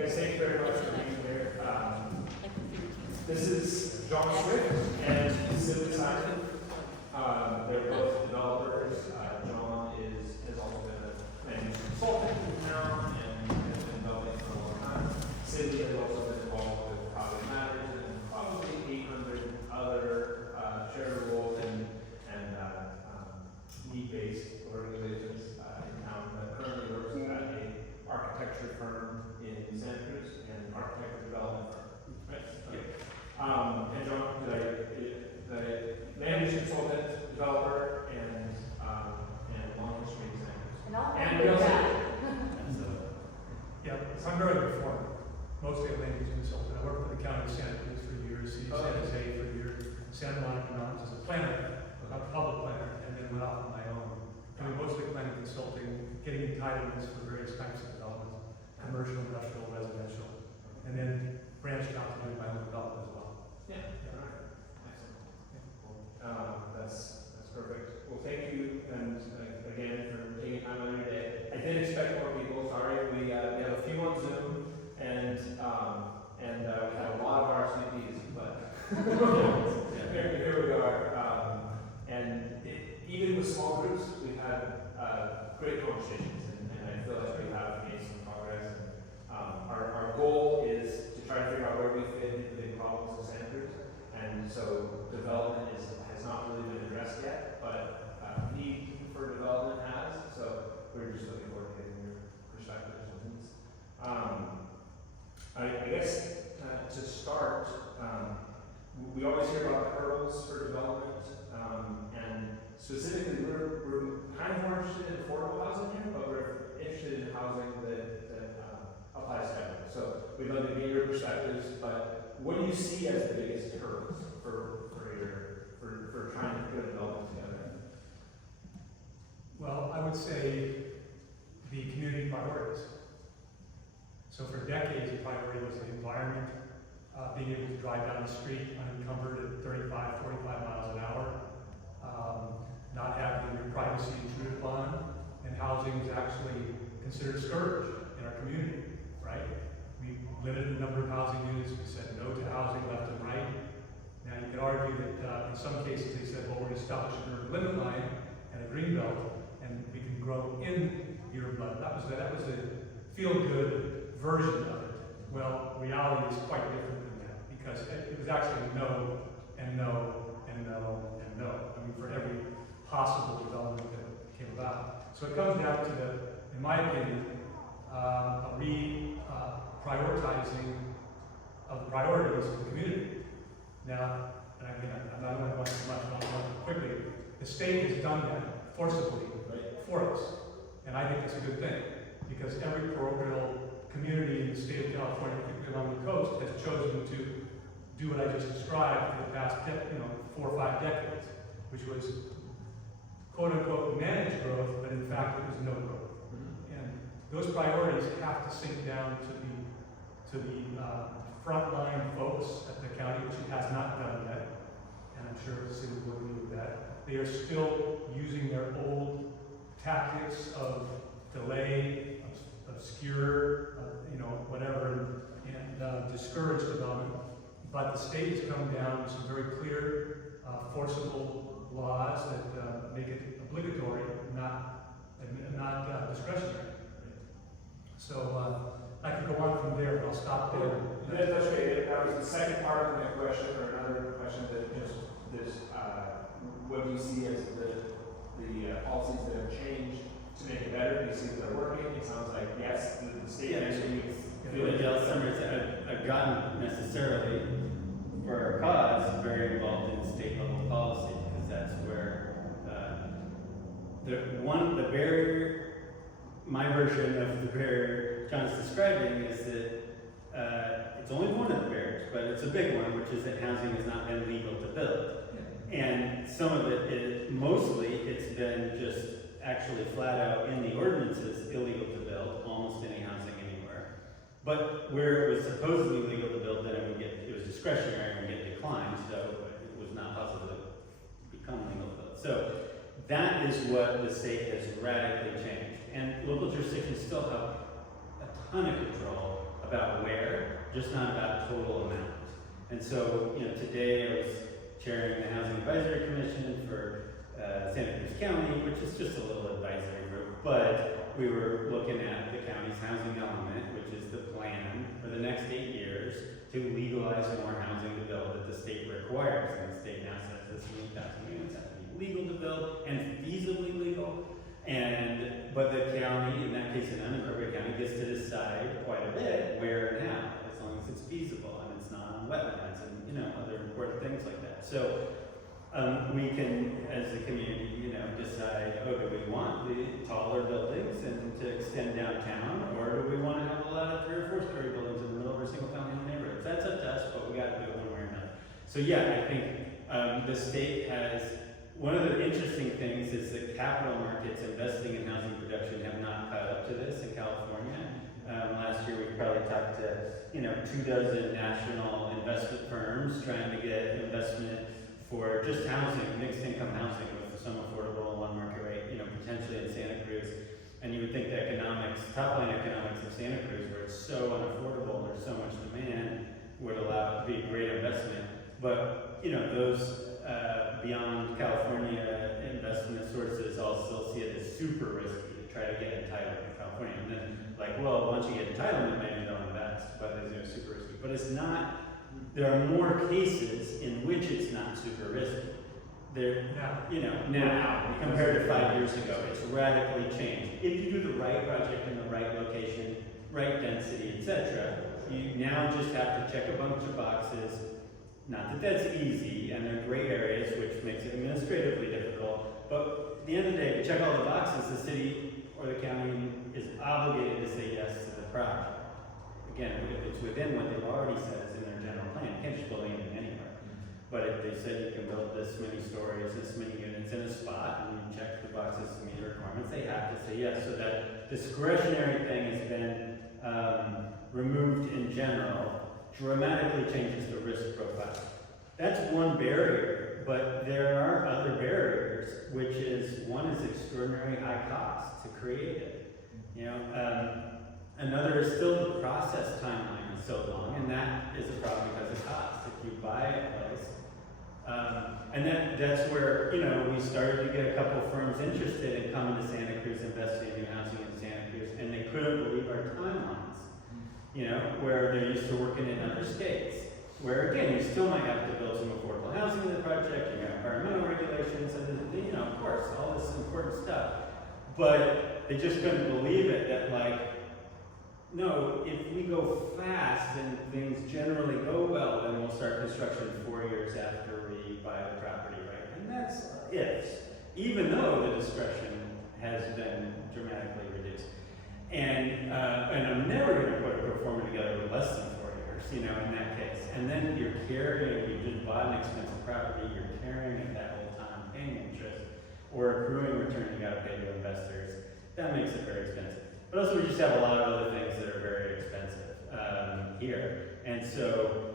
guys, thank you very much for being here. This is John Swift and Incentivize. They're both developers. John has also been a management consultant in town and has been developing for a long time. Cindy has also been involved with Property Matters and probably 800 other charitable and need-based organizations in town, but currently works at an architecture firm in Santa Cruz and architecture development firm. Right? Okay. And John, the management consultant, developer, and long history in Santa Cruz. And we also, so I'm very reformed. Mostly a land use consultant. I worked for the county of Santa Cruz for years, City of San Jose for years, Santa Monica Mountains as a planner, a public planner, and then went off on my own. Doing mostly planning consulting, getting entitlements for various types of developments, commercial, industrial, residential, and then branched out to doing my own development as well. yeah. All right. Excellent. Cool. That's perfect. Well, thank you, and again for taking time out of your day. I did expect more people. Sorry, we have a few on Zoom, and we have a lot of RSVPs, but here we are. Even with small groups, we've had great conversations, and I feel like we have made some progress. Our goal is to try to figure out where we fit into the big problems of Santa Cruz, and so development has not really been addressed yet, but need for development has. So we're just looking forward to getting your perspectives on these. I guess to start, we always hear about the hurdles for development, and specifically we're kind of more interested in affordable housing here, but we're interested in housing that applies to everyone. So we'd love to get your perspectives, but what do you see as the biggest hurdles for trying to put a development together? Well, I would say the community priorities. So for decades, the priority was the environment, being able to drive down the street unencumbered at 35, 45 miles an hour, not having your privacy intruded upon, and housing is actually considered a scourge in our community, right? We limited the number of housing units, we said no to housing left and right. Now you could argue that in some cases they said, well, we're going to establish an urban limit line and a green belt, and we can grow in the urban limit. That was a feel-good version of it. Well, reality is quite different than that, because it was actually no, and no, and no, and no. I mean, for every possible development that came about. So it comes down to in my opinion, a prioritizing of the priorities of the community. Now, and again, I'm not going to go into much, but I'll go quickly. The state has done that forcibly for us, and I think it's a good thing, because every parochial community in the state of California, particularly along the coast, has chosen to do what I just described for the past 4 or 5 decades, which was quote-unquote managed growth, but in fact it was no growth. And those priorities have to sink down to the frontline folks at the county, which it has not done yet, and I'm sure the city will agree with that. They are still using their old tactics of delay, obscure, whatever, and discourage development. But the state has come down with some very clear, forcible laws that make it obligatory, not discretionary. So I could go on from there, but I'll stop there. That's great. That was the second part of my question, or another question that just this, what do you see as the policies that have changed to make it better? Do you see that they're working? It sounds like yes, the state actually I've gotten necessarily for our cause very involved in state level policy, because that's where the barrier, my version of the barrier John's describing is that it's only one of the barriers, but it's a big one, which is that housing has not been legal to build. And some of it is, mostly, it's been just actually flat out in the ordinances illegal to build almost any housing anywhere. But where it was supposedly legal to build, then it was discretionary and would get declined, so it was not possible to become legal to build. So that is what the state has radically changed. And local jurisdictions still have a ton of control about where, just not about total amount. And so, today I was chairing the Housing Advisory Commission for Santa Cruz County, which is just a little advisory group, but we were looking at the county's housing element, which is the plan for the next 8 years to legalize more housing to build that the state requires. And the state now says this 1,000 units have to be legal to build and feasibly legal. But the county, in that case an unincorporated county, gets to decide quite a bit where and how, as long as it's feasible and it's not on wetlands and other important things like that. So we can, as a community, decide, do we want the taller buildings and to extend downtown, or do we want to have a lot of 3 or 4-story buildings in the middle of our single-family neighborhoods? That's up to us, but we got to do it one way or another. So yeah, I think the state has. One of the interesting things is that capital markets investing in housing production have not caught up to this in California. Last year we probably talked to 24 national investment firms trying to get investment for just housing, mixed income housing with some affordable one market rate, potentially in Santa Cruz. And you would think the top line economics of Santa Cruz, where it's so unaffordable, there's so much demand, would allow it to be a great investment. But those beyond California investment sources all still see it as super risky to try to get entitlement in California. And then once you get entitlement, maybe don't invest, but it's super risky. But it's not, there are more cases in which it's not super risky. Now, compared to 5 years ago, it's radically changed. If you do the right project in the right location, right density, etc., you now just have to check a bunch of boxes. Not that that's easy, and there are gray areas, which makes it administratively difficult, but at the end of the day, if you check all the boxes, the city or the county is obligated to say yes to the project. Again, if it's within what they've already said is in their general plan, you can't just build anything anywhere. But if they said you can build this many stories, this many units in a spot, and you check the boxes to meet the requirements, they have to say yes. So that discretionary thing has been removed in general, dramatically changes the risk profile. That's one barrier, but there are other barriers, which is, one is extraordinary high cost to create it. Another is still the process timeline is so long, and that is a problem because of cost. If you buy a place, and that's where we started to get a couple firms interested in coming to Santa Cruz, investing in new housing in Santa Cruz, and they couldn't believe our timelines. Where they're used to working in other states, where again, you still might have to build some affordable housing in the project, you got environmental regulations, and of course, all this important stuff. But they just couldn't believe it that no, if we go fast and things generally go well, then we'll start construction 4 years after we buy the property, right? And that's ifs, even though the discretion has been dramatically reduced. And I'm never going to put a pro forma together with less than 4 years, in that case. And then you just bought an expensive property, you're carrying it that whole time, paying interest, or accruing return you got to pay to investors. That makes it very expensive. But also we just have a lot of other things that are very expensive here. And so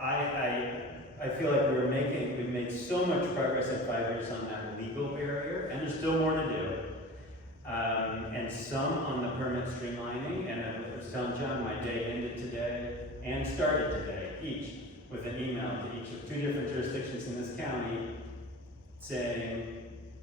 I feel like we've made so much progress in 5 years on that legal barrier, and there's still more to do. And some on the permit streamlining, and I was telling John, my day ended today and started today, each with an email to each of 2 different jurisdictions in this county saying,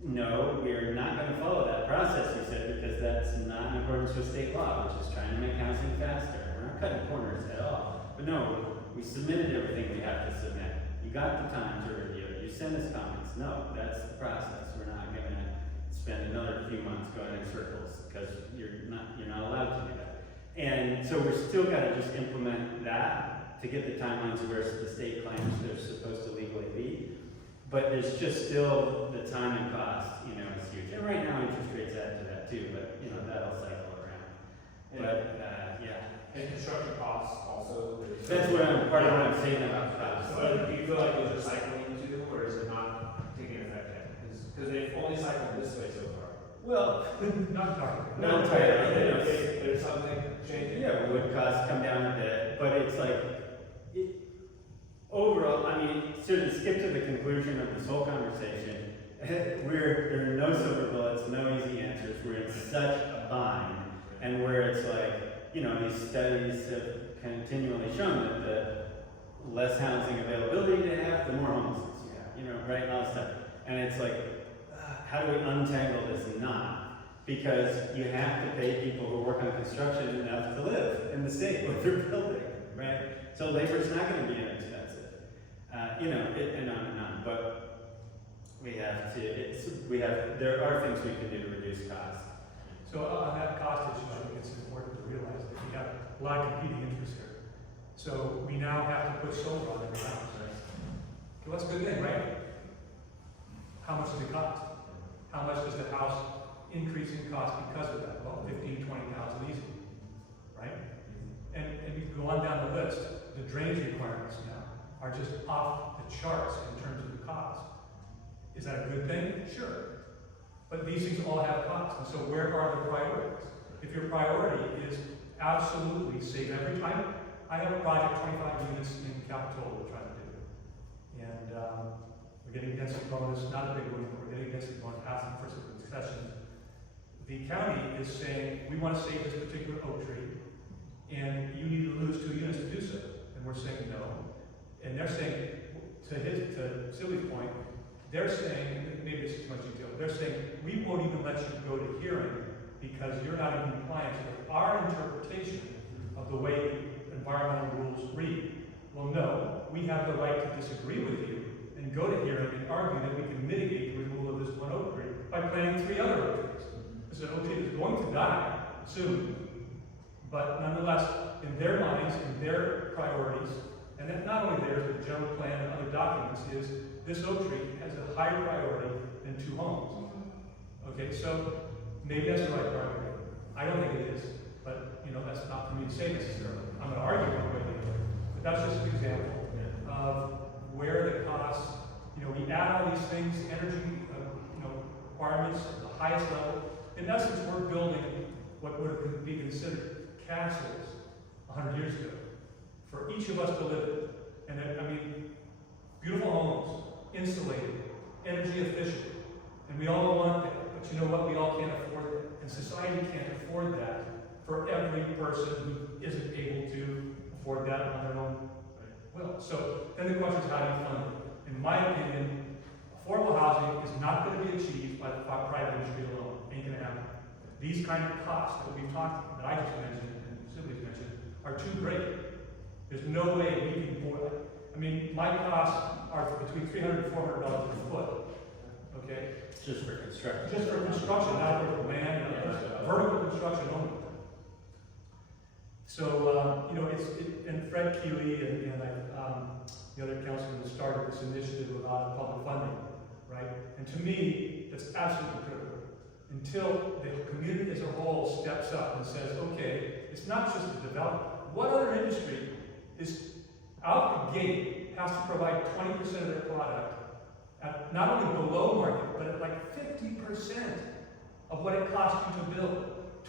no, we're not going to follow that process, we said, because that's not in accordance with state law, which is trying to make housing faster. We're not cutting corners at all. But no, we submitted everything we have to submit. You got the time to review it. You send us comments. No, that's the process. We're not going to spend another few months going in circles because you're not allowed to do that. And so we're still got to just implement that to get the timelines where the state claims they're supposed to legally be. But there's just still the time and cost, is huge. And right now interest rates add to that too, but that'll cycle around. But And construction costs also. That's part of what I'm saying about costs. So do you feel like those are cycling too, or is it not taking effect yet? Because they've only cycled this way so far. Well, Not entirely. not entirely. There's something changing. Yeah, wood costs come down a bit, but it's overall, so to skip to the conclusion of this whole conversation, there are no silver bullets, no easy answers. We're in such a bind, and where it's these studies have continually shown that the less housing availability they have, the more homelessness you have, right, and all that stuff. And it's like, how do we untangle this knot? Because you have to pay people who work on construction enough to live in the state what they're building, right? So labor's not gonna be inexpensive. And on and on, but there are things we can do to reduce costs. So on that cost issue, I think it's important to realize that we have a lot of competing interests here. So we now have to put solar on every house. Okay, well, that's a good thing, right? How much does it cost? How much does the house increase in cost because of that? Well, 15, 20,000 easy, right? And you go on down the list, the drainage requirements now are just off the charts in terms of the cost. Is that a good thing? Sure. But these things all have costs, and so where are the priorities? If your priority is absolutely save every time, I have a project, 25 units in Capitola we're trying to do. And we're getting density bonus, not a big one, but we're getting density bonus, asking for some concessions. The county is saying, we want to save this particular oak tree, and you need to lose 2 units to do so. And we're saying no. And they're saying, to Silly's point, they're saying, maybe this is too much detail, they're saying, we won't even let you go to hearing because you're not in compliance with our interpretation of the way environmental rules read. Well, no, we have the right to disagree with you and go to hearing and argue that we can mitigate the removal of this one oak tree by planting 3 other oak trees. This is an oak tree that's going to die soon, but nonetheless, in their minds, in their priorities, and then not only theirs, but the general plan and other documents, is this oak tree has a higher priority than 2 homes. Okay, so maybe that's the right priority. I don't think it is, but that's not for me to say necessarily. I'm going to argue one way or the other, but that's just an example of where the costs. We add all these things, energy, requirements at the highest level. In essence, we're building what would be considered castles 100 years ago for each of us to live in. And beautiful homes, insulated, energy efficient, and we all want that. But you know what? We all can't afford that, and society can't afford that for every person who isn't able to afford that on their own will. So then the question is, how do you fund it? In my opinion, affordable housing is not going to be achieved by the private industry alone. Ain't going to happen. These kind of costs that we've talked, that I just mentioned and Sylvia's mentioned, are too great. There's no way we can afford it. My costs are between $300 and $400 a foot. Okay? Just for construction. Just for construction, not for land, vertical construction only. So, and Fred Keeley and the other councilman that started this initiative about public funding, right? And to me, that's absolutely critical. Until the community as a whole steps up and says, okay, it's not just the development. What other industry is out the gate has to provide 20% of their product at not only below market, but at like 50% of what it costs you to build?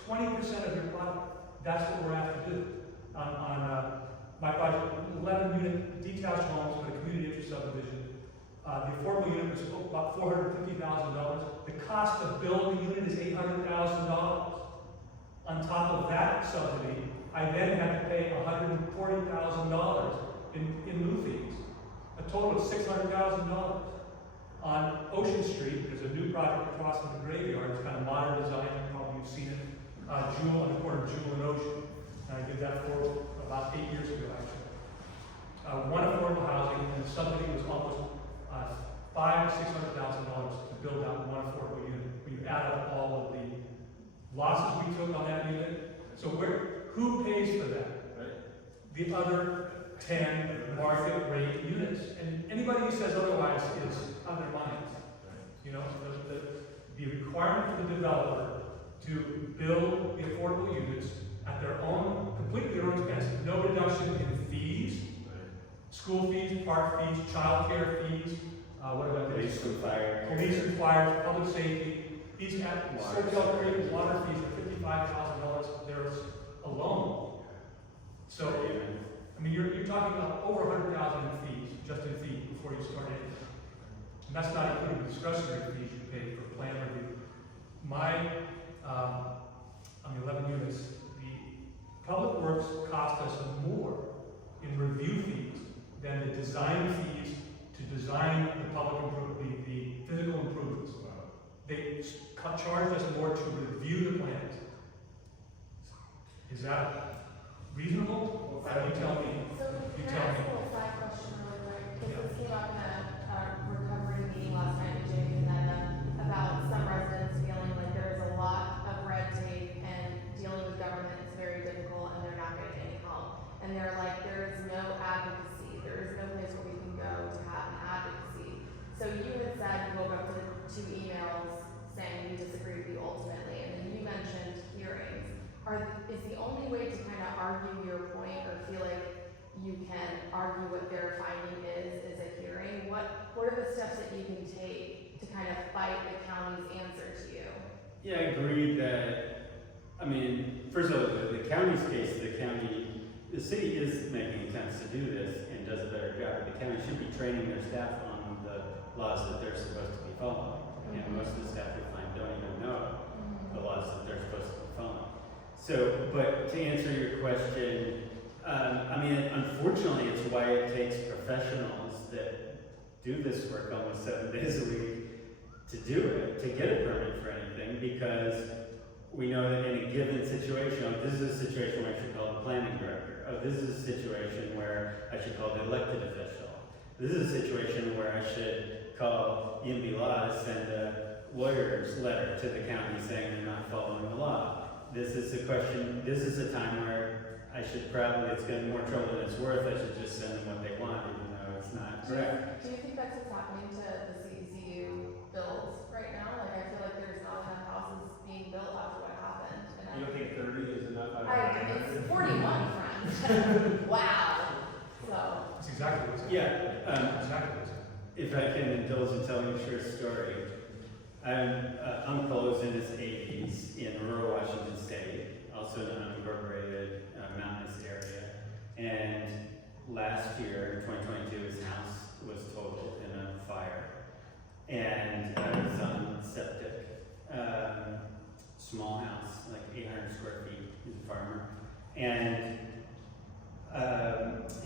20% of your product. That's what we're asked to do. On my project, 11-unit detached homes for the community interest subdivision. The affordable unit was about $450,000. The cost to build a unit is $800,000. On top of that subsidy, I then had to pay $140,000 in lieu fees. A total of $600,000. On Ocean Street, there's a new project across from the graveyard. It's kind of modern design. Probably you've seen it. Jewel, on the corner of Jewel and Ocean. I did that for about 8 years ago, actually. One affordable housing, and the subsidy was almost $500,000 to $600,000 to build out one affordable unit. We add up all of the losses we took on that unit. So who pays for that? Right. The other 10 market rate units. And anybody who says otherwise is on their minds. Right. The requirement for the developer to build the affordable units at their own, completely their own expense, no reduction in fees, school fees, park fees, child care fees, what about police and fire, public safety. These SoCal created water fees are $55,000 there alone. So, you're talking about over $100,000 in fees, just in fees, before you start anything. And that's not including the discretionary fees you pay for plan review. On the 11 units, the Public Works cost us more in review fees than the design fees to design the the physical improvements. They charged us more to review the plans. Is that reasonable? You tell me. So You can tell I ask me. a little side question really quick? Because this came up in a recovery meeting last night with Jamie and Neda about some residents feeling like there's a lot of red tape and dealing with government is very difficult and they're not getting any help. And they're like, there is no advocacy. There is no place where we can go to have an advocacy. So you had said you woke up to the 2 emails saying we disagree with you ultimately, and then you mentioned hearings. Is the only way to kind of argue your point or feel like you can argue what their finding is a hearing? What are the steps that you can take to kind of fight the county's answer to you? Yeah, I agree that, I mean, first of all, the county's case, the city is making attempts to do this and does a better job. The county should be training their staff on the laws that they're supposed to be following. And most of the staff we find don't even know the laws that they're supposed to be following. So, but to answer your question, I mean, unfortunately, it's why it takes professionals that do this work almost 7 days a week to do it, to get a permit for anything, because we know that in a given situation, oh, this is a situation where I should call the planning director. Oh, this is a situation where I should call the elected official. This is a situation where I should call EMB Law to send a lawyer's letter to the county saying they're not following the law. This is a time where I should probably, it's getting more trouble than it's worth, I should just send them what they want, even though it's not correct. Do you think that's what's happening to the CZU bills right now? Like, I feel like there's not enough houses being built after what happened. And You don't think 30 is enough? it's 41, friend. Wow. So. That's exactly what it's. Yeah, Exactly what it's. if I can indulge in telling a short story. Uncle was in his 80s in rural Washington State, also in an unincorporated mountainous area. And last year, 2022, his house was totaled in a fire. And it was on septic. Small house, like 800 square feet. He's a farmer. And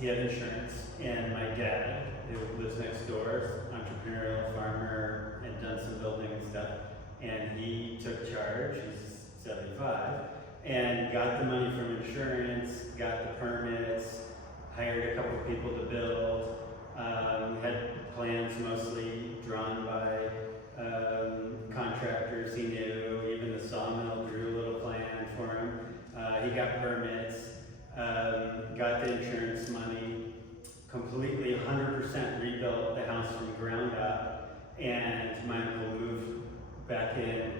he had insurance. And my dad, who lives next door, entrepreneurial farmer, and done some building and stuff. And he took charge, he's 75, and got the money from insurance, got the permits, hired a couple of people to build, had plans mostly drawn by contractors he knew, even the sawmill drew a little plan for him. He got permits, got the insurance money, completely 100% rebuilt the house from ground up, and my uncle moved back in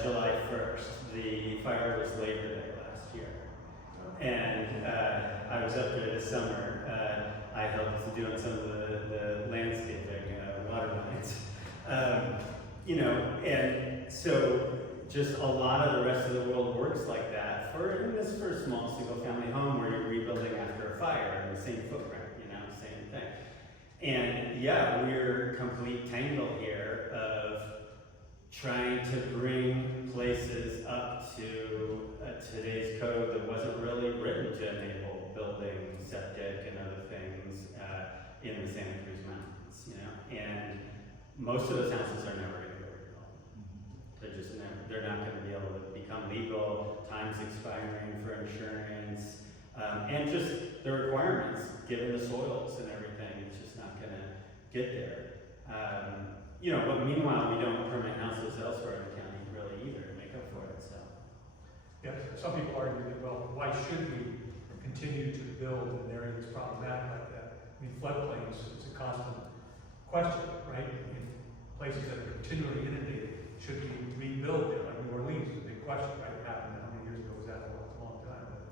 July 1st. The fire was Labor Day last year. And I was up there this summer. I helped doing some of the landscaping, water lines. You know, and so just a lot of the rest of the world works like that. For a small single family home where you're rebuilding after a fire in the same footprint, you know, same thing. And yeah, we're complete tangle here of trying to bring places up to today's code that wasn't really written to enable building septic and other things in the Santa Cruz Mountains, you know. And most of those houses are never going to go rebuilt. They're just never, they're not going to be able to become legal, time's expiring for insurance, and just the requirements, given the soils and everything, it's just not going to get there. You know, but meanwhile, we don't permit houses elsewhere in the county really either to make up for it, so. Yeah, some people argue that, well, why should we continue to build in an area that's problematic like that? I mean, floodplains is a constant question, right? In places that are continually inundated, should we rebuild there? Like New Orleans is a big question, right? It happened, how many years ago was that? Well, it's a long time, but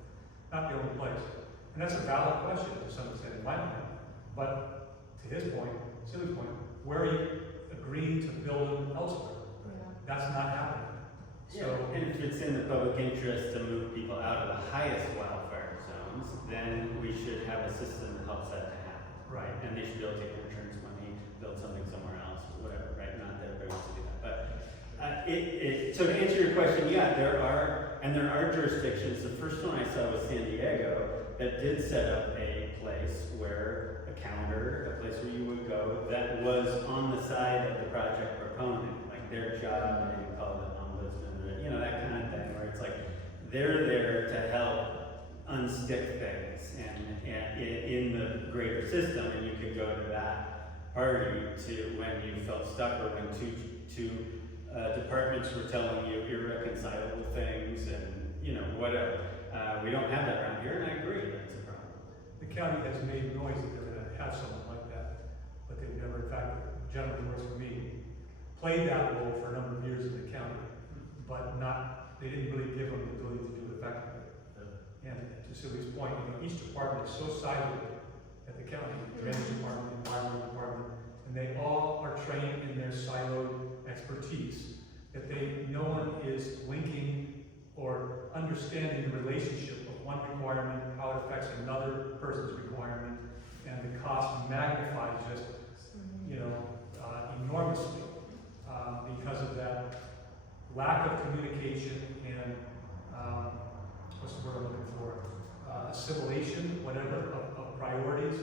not the only place. And that's a valid question to some extent in my mind. But to his point, Silly's point, where are you agreeing to build them elsewhere? That's not happening. Yeah, and if it's in the public interest to move people out of the highest wildfire zones, then we should have a system that helps that to happen. Right. And they should be able to take their insurance money, build something somewhere else, or whatever, right? Not that everybody wants to do that. But so to answer your question, yeah, there are And there are jurisdictions, the first one I saw was San Diego, that did set up a place where a counter, a place where you would go, that was on the side of the project proponent, like their job, maybe call it ombudsman, or, you know, that kind of thing, where it's like, they're there to help unstick things and in the greater system, and you could go to that party to when you felt stuck, or when two departments were telling you irreconcilable things, and you know, whatever. We don't have that around here, and I agree, that's a problem. The county has made noise that they're gonna have something like that, but they've never, in fact, the gentleman who works for me, played that role for a number of years in the county, but they didn't really give them the ability to do it effectively. And to Sylvia's point, you know, each department is so siloed at the county, drainage department, environmental department, and they all are trained in their siloed expertise, that no one is linking or understanding the relationship of one requirement, how it affects another person's requirement, and the cost magnifies just, you know, enormously because of that lack of communication and what's the word I'm looking for? Assimilation, whatever, of priorities,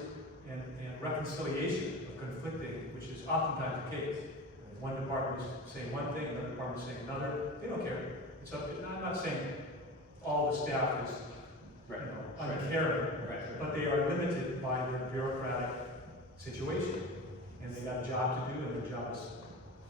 and reconciliation of conflicting, which is oftentimes the case. One department is saying one thing, another department is saying another. They don't care. It's up to, I'm not saying all the staff is, Right. you know, uncaring, Right. but they are limited by their bureaucratic situation, and they got a job to do, and their job is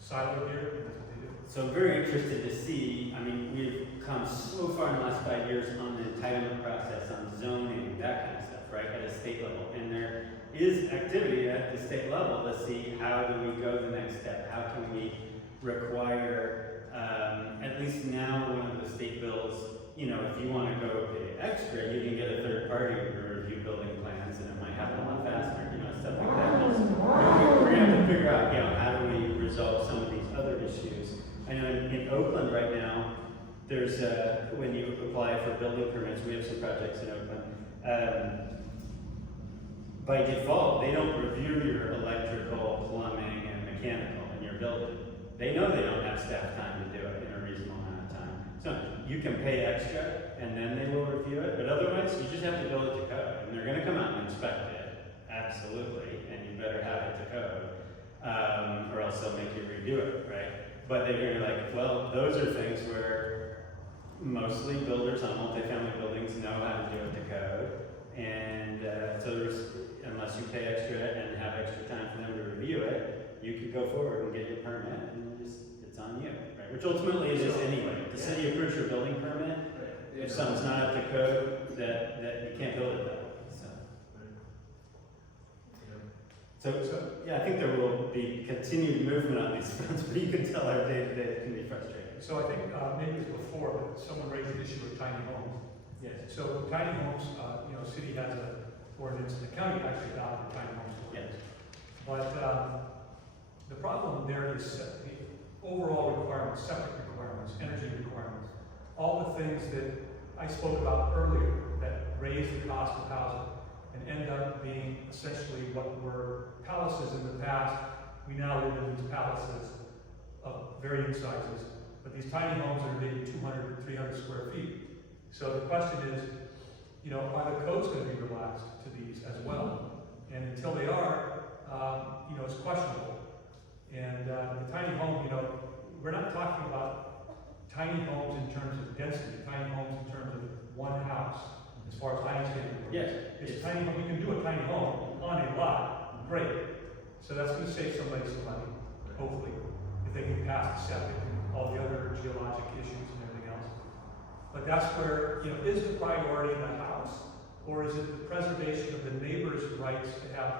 siloed here, and that's what they do. So I'm very interested to see, I mean, we've come so far in the last 5 years on the entitlement process, on zoning, that kind of stuff, right, at a state level. And there is activity at the state level to see how do we go the next step, how can we require, at least now one of the state bills, you know, if you want to go pay extra, you can get a third party to review building plans, and it might happen a lot faster, you know, stuff like that. We're going to have to figure out, you know, how do we resolve some of these other issues. I know in Oakland right now, there's when you apply for building permits, we have some projects in Oakland. By default, they don't review your electrical, plumbing, and mechanical in your building. They know they don't have staff time to do it in a reasonable amount of time. So you can pay extra, and then they will review it. But otherwise, you just have to build it to code, and they're going to come out and inspect it, absolutely, and you better have it to code, or else they'll make you redo it, right? But they're going to be like, well, those are things where mostly builders on multifamily buildings know how to do it to code. And so unless you pay extra and have extra time for them to review it, you could go forward and get your permit, and it's on you, right? Which ultimately it is anyway. The city approves your building permit. If something's not up to code, that you can't build it that way. So yeah, I think there will be continued movement on these fronts, but you can tell our day-to-day can be frustrating. So I think maybe it was before, but someone raised the issue of tiny homes. Yes. So tiny homes, you know, city has an ordinance, and the county actually adopted tiny homes ordinance. But the problem there is the overall requirements, septic requirements, energy requirements, all the things that I spoke about earlier that raise the cost of housing and end up being essentially what were palaces in the past. We now live in these palaces of varying sizes, but these tiny homes are maybe 200 to 300 square feet. So the question is, you know, are the codes going to be relaxed to these as well? And until they are, you know, it's questionable. And the tiny home, you know, we're not talking about tiny homes in terms of density, tiny homes in terms of one house, as far as I understand it. Yes. It's tiny home, you can do a tiny home on a lot, great. So that's going to save somebody some money, hopefully, if they can pass the septic and all the other geologic issues and everything else. But that's where, you know, is the priority the house, or is it the preservation of the neighbor's rights to have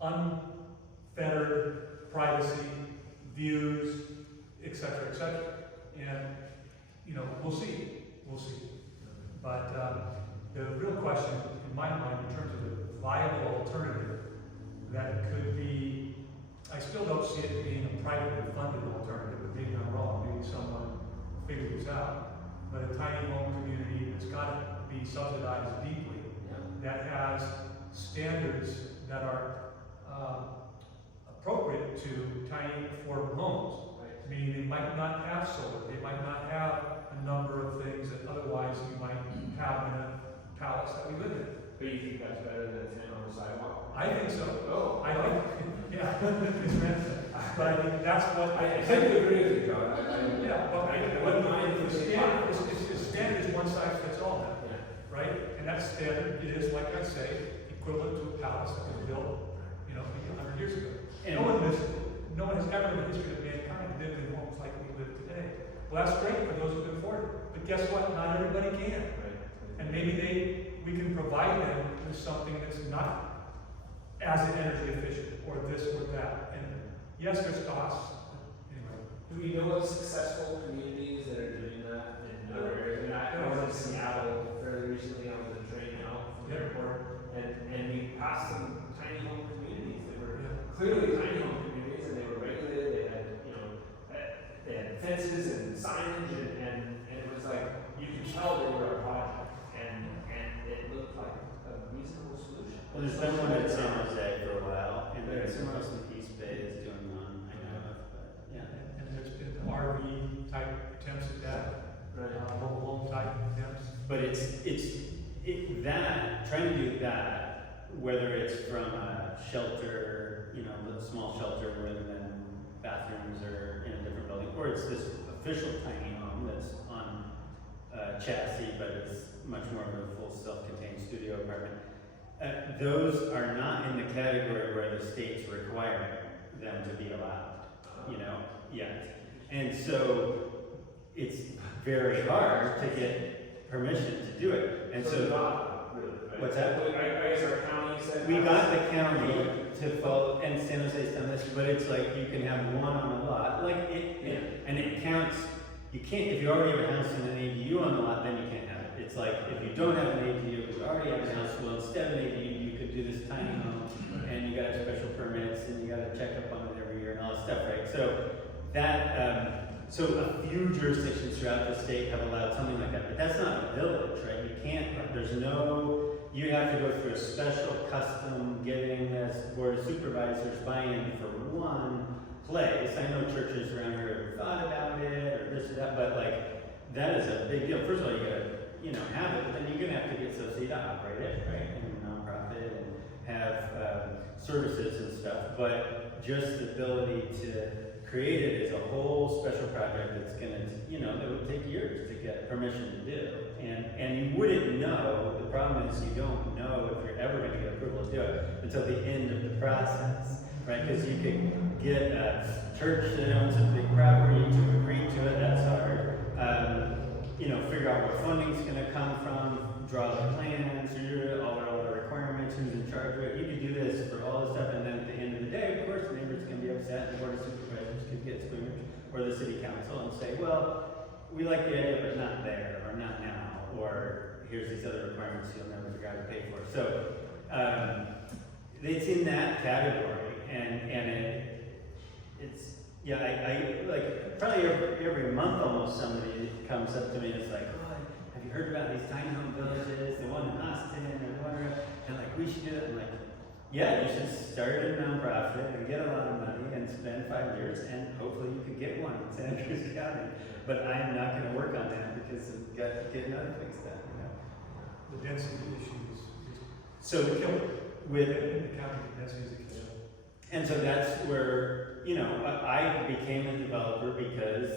unfettered privacy, views, et cetera, et cetera. And, you know, we'll see. But the real question, in my mind, in terms of a viable alternative that could be, I still don't see it being a privately funded alternative, but maybe I'm wrong, maybe someone figures this out. But a tiny home community that's got to be subsidized deeply, that has standards that are appropriate to tiny affordable homes. Meaning they might not have solar, they might not have number of things that otherwise you might have in a palace that we live in. But you think that's better than a tent on the sidewalk? I think so. Oh, I think, yeah, it's random. But I think that's what I tend to agree with you, John. yeah, but I wouldn't mind if the we standard is one size fits all now, Yeah. right? And that standard, it is, like I say, equivalent to a palace that was built, maybe 100 years ago. And- No one has ever in the history of mankind lived in homes like we live today. Well, that's great for those who can afford it, but guess what? Not everybody can. Right. And maybe we can provide them with something that's not as energy efficient, or this or that. And yes, there's costs. Anyway. Do we know of successful communities that are doing that in other areas? I was in Seattle fairly recently on the train out from the airport, and we passed some tiny home communities that were clearly tiny home communities, and they were regulated. They had, they had fences and signage, and it was like you could tell they were a project, and it looked like a reasonable solution. Well, there's been one in San Jose for a while, and there's somewhere else in East Bay is doing one, I know of, but, yeah. And there's been RV type attempts at that, Right. mobile home type attempts. But trying to do that, whether it's from a shelter, a small shelter rather than bathrooms or in a different building, or it's this official tiny home that's on chassis, but it's much more of a full self-contained studio apartment. Those are not in the category where the state's requiring them to be allowed, yet. And so it's very hard to get permission to do it. And so, not really, right? What's that? I guess our county said. we got the county to follow, and San Jose's done this, but it's like you can have one on a lot, and it counts. You can't, if you already have a house and an ADU on the lot, then you can't have it. It's like, if you don't have an ADU, but you already have a house, well, instead of an ADU, you could do this tiny home, and you got special permits, and you gotta check up on it every year and all that stuff, right? So so a few jurisdictions throughout the state have allowed something like that, but that's not a village, right? You can't, you have to go through a special custom getting this board of supervisors buy-in for one place. I know churches around here have thought about it, or this or that, but that is a big deal. First of all, you gotta, have it, but then you're gonna have to get subsidy to operate it, right? And nonprofit, and have services and stuff, but just the ability to create it is a whole special project that's gonna, that would take years to get permission to do. And you wouldn't know, the problem is you don't know if you're ever gonna get approval to do it until the end of the process, right? Because you could get a church that owns a big property to agree to it, that's hard. Figure out where funding's gonna come from, draw the plans, all the requirements, who's in charge of it. You could do this for all this stuff, and then at the end of the day, of course, neighbors can be upset, the board of supervisors could get squeamish, or the city council, and say, well, we like the idea, but not there, or not now, or here's these other requirements you'll never figure out to pay for. So, it's in that category, and it's, I like, probably every month almost somebody comes up to me and it's like, oh, have you heard about these tiny home villages, the one in Austin, or the one around, and we should do it. I'm like, yeah, you should start a nonprofit and get a lot of money and spend 5 years, and hopefully you could get one in Santa Cruz County. But I'm not gonna work on that because I've got to get another things done, The density issues is So, a killer. with, In the county, the density is a killer. and so that's where, I became a developer because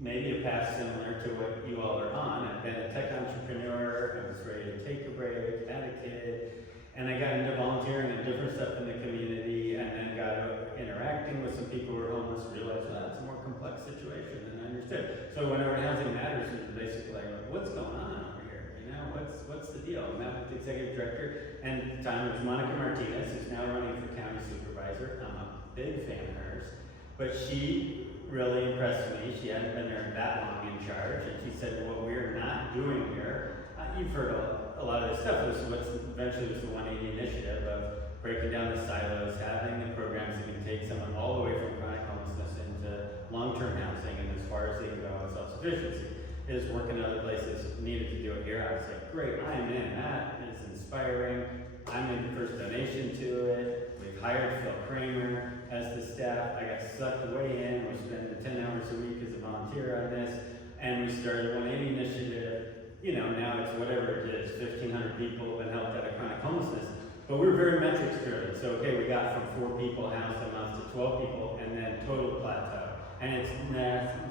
maybe a path similar to what you all are on. I've been a tech entrepreneur, I was ready to take a break, had a kid, and I got into volunteering and different stuff in the community, and then got interacting with some people who were homeless, realized, well, it's a more complex situation than I understood. So whenever Housing Matters is basically like, what's going on over here? What's the deal? I met with the executive director, and at the time it was Monica Martinez, who's now running for county supervisor. I'm a big fan of hers, but she really impressed me. She hadn't been there that long in charge, and she said, what we're not doing here, you've heard a lot of this stuff. This is what's eventually was the 180 initiative of breaking down the silos, having the programs that can take someone all the way from chronic homelessness into long-term housing, and as far as they can go on self-sufficiency, is working in other places, needed to do it here. I was like, great, I'm in, that is inspiring. I'm in the first donation to it. We've hired Phil Kramer as the staff. I got sucked way in. We're spending 10 hours a week as a volunteer on this. and we started 180 initiative. You know, now it's whatever it is, 1,500 people have been helped out of chronic homelessness. But we were very metrics driven. So, okay, we got from 4 people housed a month to 12 people, and then total plateau. And it's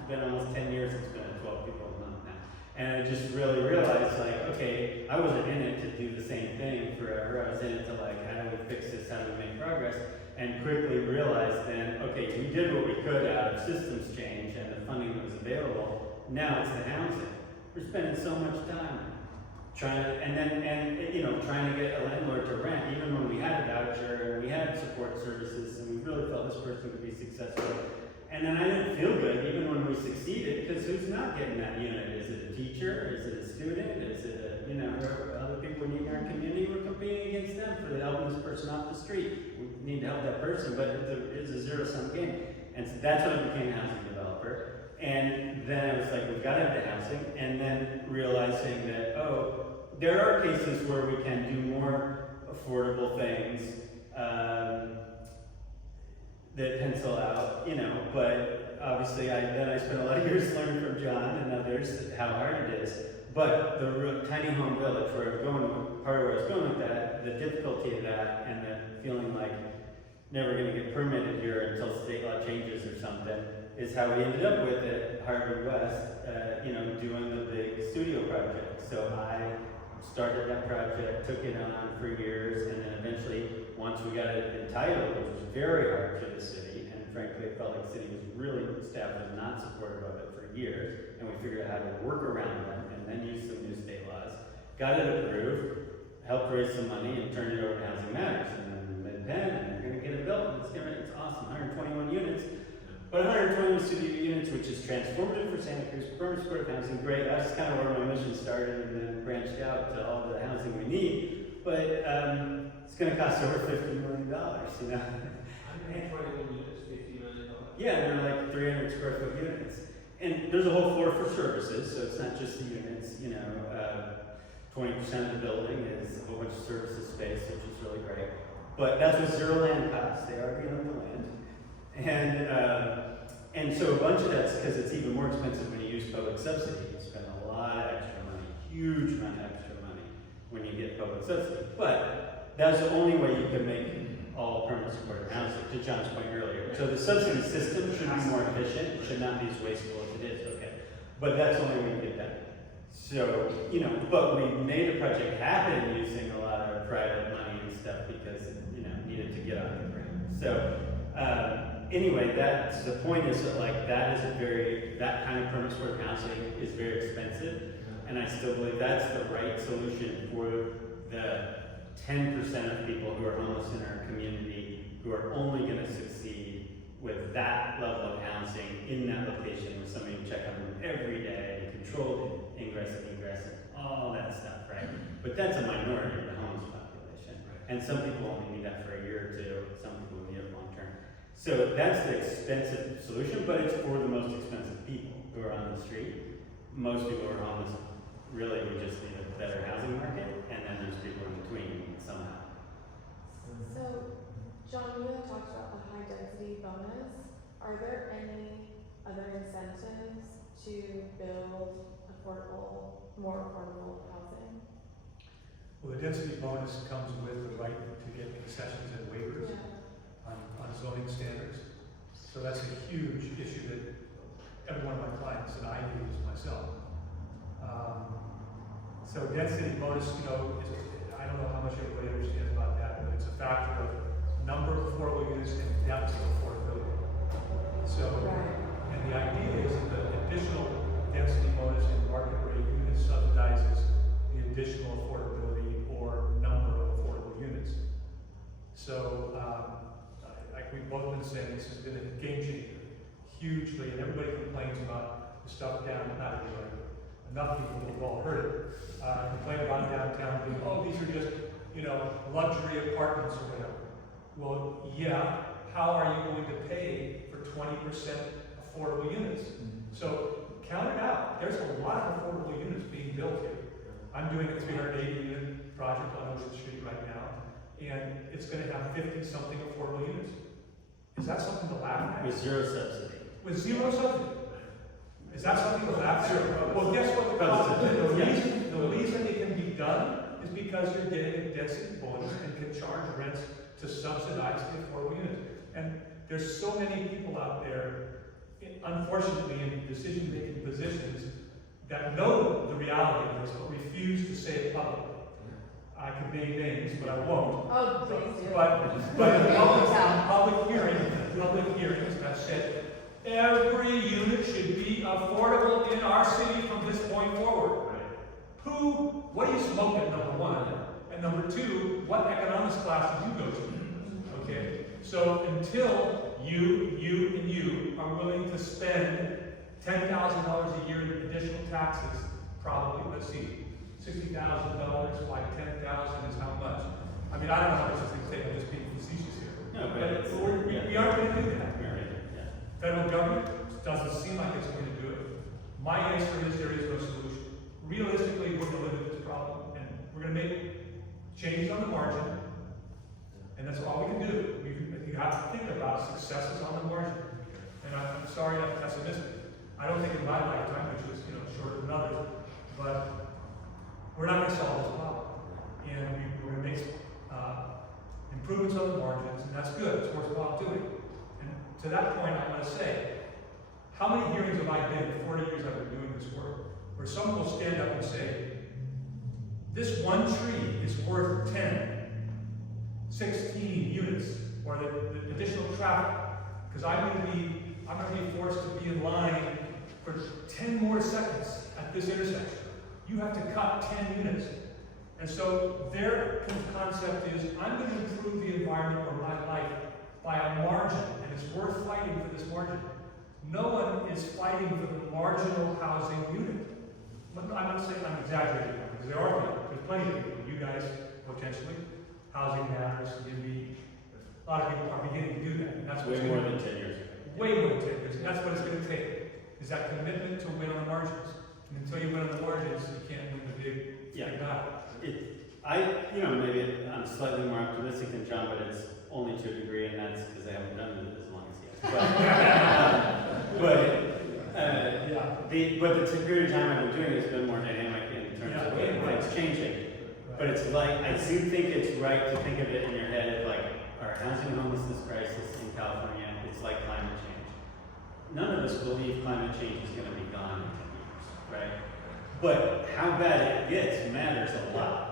been almost 10 years it's been at 12 people a month now. And I just really realized, like, okay, I wasn't in it to do the same thing forever. I was in it to, like, how do we fix this? How do we make progress? And quickly realized then, okay, we did what we could out of systems change and the funding that was available. Now it's the housing. We're spending so much time trying to, trying to get a landlord to rent, even when we had a voucher and we had support services and we really felt this person could be successful. And then I didn't feel good even when we succeeded, because who's not getting that unit? Is it a teacher? Is it a student? Is it other people we need in our community? We're competing against them for helping this person off the street. We need to help that person, but it's a zero-sum game. And so that's when I became a housing developer. And then I was like, we've got to have the housing, and then realizing that, there are cases where we can do more affordable things that pencil out, but obviously I spent a lot of years learning from John and others how hard it is. But the tiny home village, where I was going, part of where I was going with that, the difficulty of that, and the feeling like never going to get permitted here until state law changes or something, is how we ended up with it, Harvard West, doing the big studio project. So I started that project, took it on for years, and then eventually, once we got it entitled, which was very hard for the city, and frankly, it felt like the city staff was not supportive of it for years, and we figured out how to work around them, and then use some new state laws. Got it approved, helped raise some money, and turned it over to Housing Matters, and then Mid-Penn, and they're gonna get it built, and it's awesome, 121 units. But 121 studio units, which is transformative for Santa Cruz, permanent supportive housing, great. That's kind of where my mission started, and then branched out to all the housing we need. But it's going to cost over $50 million, 121 units, $50 million. Yeah, and they're like 300 square foot units. And there's a whole floor for services, so it's not just the units. 20% of the building is a whole bunch of services space, which is really great. But that's with zero land costs. They already own the land. And so a bunch of that's because it's even more expensive when you use public subsidy. You spend a lot of extra money, huge amount of extra money when you get public subsidy. But that's the only way you can make all permanent supportive housing, to John's point earlier. So the subsidy system should be more efficient, should not be as wasteful as it is, okay? But that's the only way you get that. So, but we made the project happen using a lot of private money and stuff because it, needed to get on the ground. So, anyway, that's the point, is that that kind of permanent supportive housing is very expensive, and I still believe that's the right solution for the 10% of people who are homeless in our community, who are only going to succeed with that level of housing in that location with somebody to check on them every day, control the ingress and egress, and all that stuff, right? But that's a minority of the homeless population, and some people only need that for a year or two, some people need it long term. So that's the expensive solution, but it's for the most expensive people who are on the street. Most people who are homeless, really, we just need a better housing market, and then there's people in between somehow. So, John, you had talked about the high density bonus. Are there any other incentives to build more affordable housing? Well, the density bonus comes with the right to get concessions and waivers on zoning standards. So that's a huge issue that every one of my clients and I use myself. So density bonus, I don't know how much everybody understands about that, but it's a factor of number of affordable units and depth of affordability. So, and the idea is that the additional density bonus in market rate units subsidizes the additional affordability or number of affordable units. So, like we've both been saying, this has been a game changer, hugely, and everybody complains about the stuff down, not everybody, enough people who've all heard it, complain about downtown being, these are just, luxury apartments or whatever. Well, yeah, how are you going to pay for 20% affordable units? So count it out. There's a lot of affordable units being built here. I'm doing a 380 unit project on Ocean Street right now, and it's going to have 50-something affordable units. Is that something to laugh at? With zero subsidy. With zero subsidy. Is that something that's Sure. well, guess what the Public cost is? subsidy. The reason it can be done is because you're getting a density bonus and can charge rents to subsidize the affordable units. And there's so many people out there, unfortunately, in decision-making positions that know the reality of this, but refuse to say it publicly. I could name names, but I won't. Oh, please do. But in public hearings, I've said, every unit should be affordable in our city from this point forward. What are you smoking, number one? And number two, what economics class did you go to? Okay, so until you are willing to spend $10,000 a year in additional taxes, probably, let's see, $60,000 by 10,000 is how much? I mean, I don't know how much it's going to take, I'm just being facetious here. No, but But we aren't going to do that. Yeah. Federal government doesn't seem like it's going to do it. My answer is there is no solution. Realistically, we're going to live with this problem, and we're going to make changes on the margin, and that's all we can do. You have to think about successes on the margin. And I'm sorry I'm pessimistic. I don't think in my lifetime, which was shorter than others, but we're not going to solve this problem. And we're going to make improvements on the margins, and that's good. It's worthwhile doing. And to that point, I want to say, how many hearings have I been in the 40 years I've been doing this work, where someone will stand up and say, this one tree is worth 10, 16 units, or the additional traffic, because I'm going to be forced to be in line for 10 more seconds at this intersection. You have to cut 10 units. And so their concept is, I'm going to improve the environment or my life by a margin, and it's worth fighting for this margin. No one is fighting for the marginal housing unit. I'm not saying I'm exaggerating, because there are people, there's plenty of people, you guys potentially, housing matters, a lot of people are beginning to do that, and that's Way more than 10 years ago. Way more than 10 years, and that's what it's going to take, is that commitment to win on the margins. And until you win on the margins, you can't win the big battle. Maybe I'm slightly more optimistic than John, but it's only to a degree, and that's because I haven't done it as long as he has. But the period of time I've been doing it has been more dynamic in terms of things changing. Right. But it's like, I do think it's right to think of it in your head of like, our housing homelessness crisis in California, it's like climate change. None of us believe climate change is going to be gone in 10 years, right? But how bad it gets matters a lot.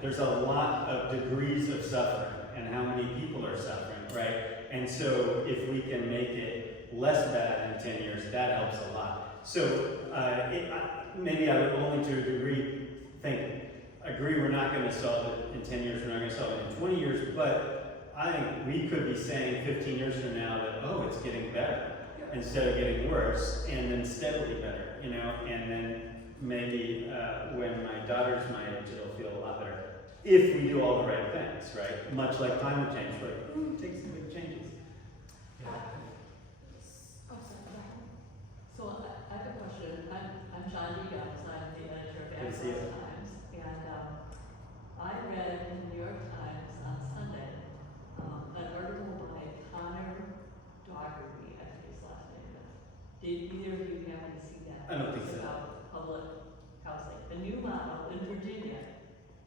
There's a lot of degrees of suffering and how many people are suffering, right? And so if we can make it less bad in 10 years, that helps a lot. So maybe I would only to a degree agree we're not going to solve it in 10 years, we're not going to solve it in 20 years, but I think we could be saying 15 years from now that, oh, it's getting better instead of getting worse, and then steadily better, and then maybe when my daughter's my age, it'll feel a lot better. If we do all the right things, right? Much like climate change, but take some big changes. So I have a question. I'm John Youngs. I'm the editor of Good to see you. Access Times, and I read in the New York Times on Sunday an article by Connor Dougherty, I think his last name is. Did either of you happen to see that? I don't think It's so. about public housing, a new model in Virginia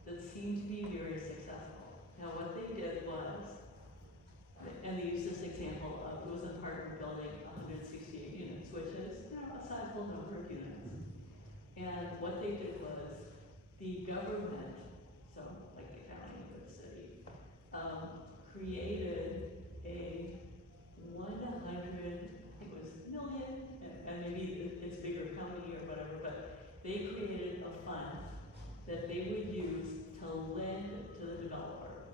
that seemed to be very successful. Now, what they did was, and they used this example of, it was an apartment building, 168 units, which is, a sizable number of units. And what they did was, the government, so like the county or the city, created a 100, I think it was million, and maybe it's bigger company or whatever, but they created a fund that they would use to lend to the developer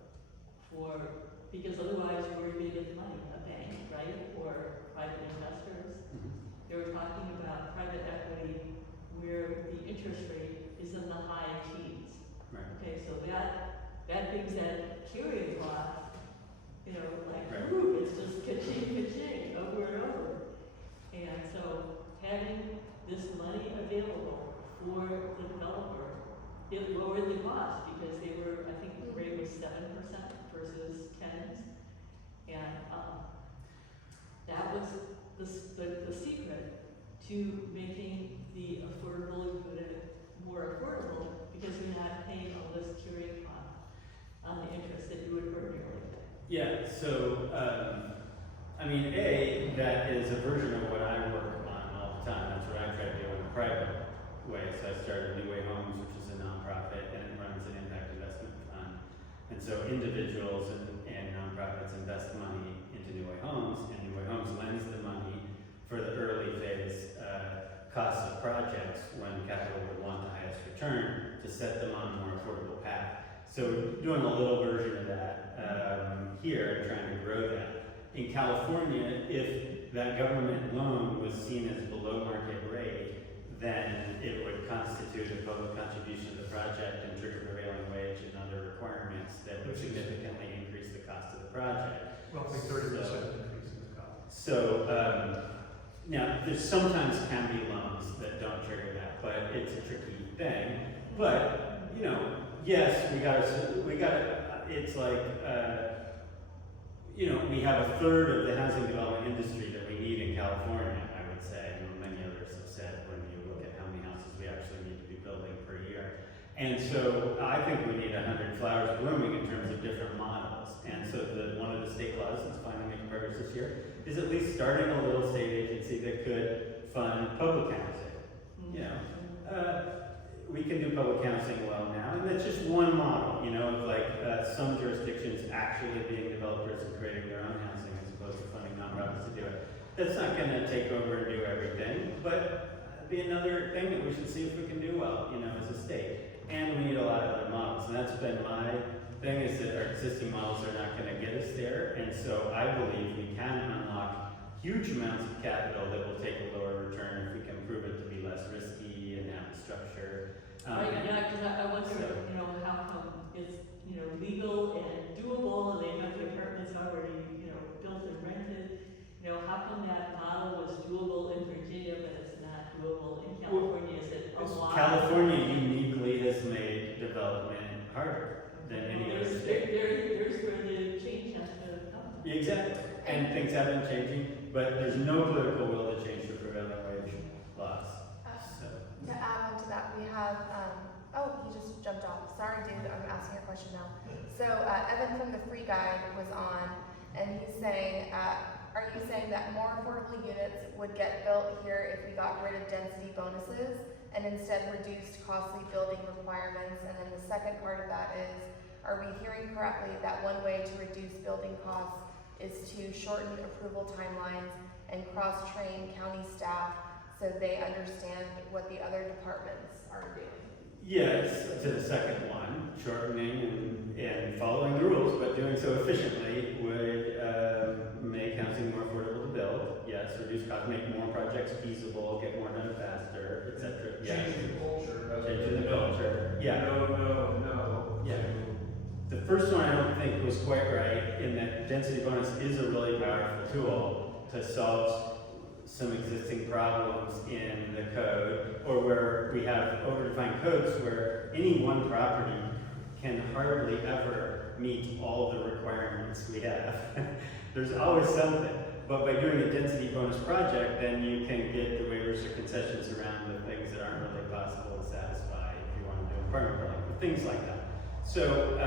because otherwise where do they get the money? A bank, right? Or private investors. They were talking about private equity where the interest rate is in the high teens. Right. Okay, so that brings that carrying cost, Right. ooh, it's just ka-ching, over and over. And so having this money available for the developer, it lowered the cost because they were, I think the rate was 7% versus 10s. And that was the secret to making Yeah, so, I mean, that is a version of what I work on all the time. That's what I try to do in a private way. So I started New Way Homes, which is a nonprofit, and it runs an impact investment fund. And so individuals and nonprofits invest money into New Way Homes, and New Way Homes lends the money for the early phase costs of projects when capital would want the highest return to set them on a more affordable path. So we're doing a little version of that here, trying to grow that. In California, if that government loan was seen as below market rate, then it would constitute a public contribution to the project and trigger prevailing wage and other requirements that would significantly increase the cost of the project. Roughly 30% increase in the cost. So, now, there sometimes can be loans that don't trigger that, but it's a tricky thing. But, you know, yes, we gotta, it's like, you know, we have a third of the housing development industry that we need in California, I would say, and many others have said when you look at how many houses we actually need to be building per year. And so I think we need 100 flowers blooming in terms of different models. And so one of the state laws that's finally making progress this year is at least starting a little state agency that could fund public housing. You know, we can do public housing well now, and that's just one model, you know, of like some jurisdictions actually being developers and creating their own housing as opposed to funding nonprofits to do it. That's not going to take over and do everything, but be another thing that we should see if we can do well, you know, as a state. And we need a lot of other models, and that's been my thing, is that our existing models are not going to get us there, and so I believe we can unlock huge amounts of capital that will take a lower return if we can prove it to be less risky and have a structure. Yeah, because I wonder, you know, how come it's, you know, legal and doable, and they have the apartments already, you know, built and rented. You know, how come that model was doable in Virginia, but it's not doable in California? Is it a lot? California uniquely has made development harder than any other state. There's where the change has to come. Exactly, and things have been changing, but there's no political will to change the prevailing wage laws. So. To add on to that, we have, oh, he just jumped off. Sorry, dude, I'm asking a question now. So, Evan from the Free Guide was on, and he's saying, are you saying that more affordable units would get built here if we got rid of density bonuses and instead reduced costly building requirements? And then the second part of that is, are we hearing correctly that one way to reduce building costs is to shorten approval timelines and cross-train county staff so they understand what the other departments are doing? Yes, to the second one, shortening and following the rules, but doing so efficiently would make housing more affordable to build. Yes, reduce costs, make more projects feasible, get more done faster, etc. Yes. Changing the culture. Changing the culture. Yeah. No. Yeah. The first one I don't think was quite right, in that density bonus is a really powerful tool to solve some existing problems in the code, or where we have overdefined codes where any one property can hardly ever meet all the requirements we have. There's always something. But by doing a density bonus project, then you can get the waivers or concessions around the things that aren't really possible to satisfy if you want to do apartment building, things like that. So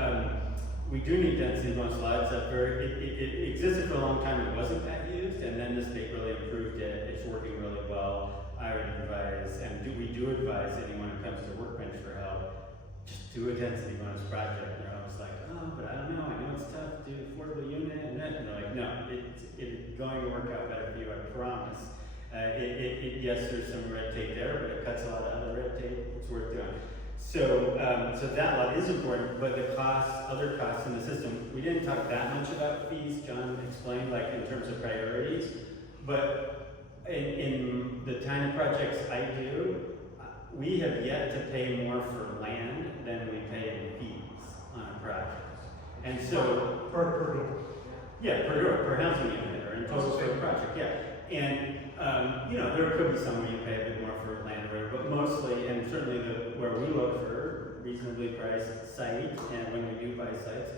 we do need density bonus law. It existed for a long time. It wasn't that used, and then the state really improved it. It's working really well. I would advise, and we do advise anyone who comes to Workbench for help, just do a density bonus project. And they're always like, oh, but I don't know. I know it's tough to do affordable unit, and they're like, no, it's going to work out better for you. I promise. Yes, there's some red tape there, but it cuts a lot of other red tape. It's worth doing. So that law is important, but the costs, other costs in the system, we didn't talk that much about fees. John explained, like in terms of priorities, but in the kind of projects I do, we have yet to pay more for land than we pay in fees on a project. And so Per door. Yeah, per housing unit or in total for a project, yeah. And you know, there could be some where you pay a bit more for land or whatever, but mostly, and certainly where we look for reasonably priced sites, and when we do buy sites,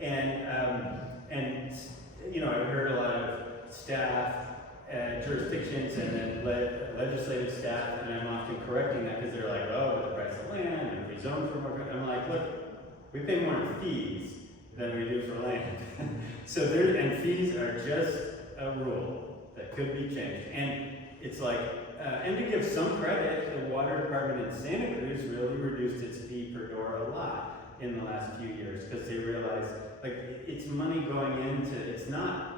and you know, I've heard a lot of staff, jurisdictions, and then legislative staff, and I'm often correcting that because they're like, oh, but the price of land, and if we zone for more, I'm like, look, we pay more in fees than we do for land. So fees are just a rule that could be changed. And it's like, and to give some credit, the water department in Santa Cruz really reduced its fee per door a lot in the last few years, because they realized, like, it's money going into, it's not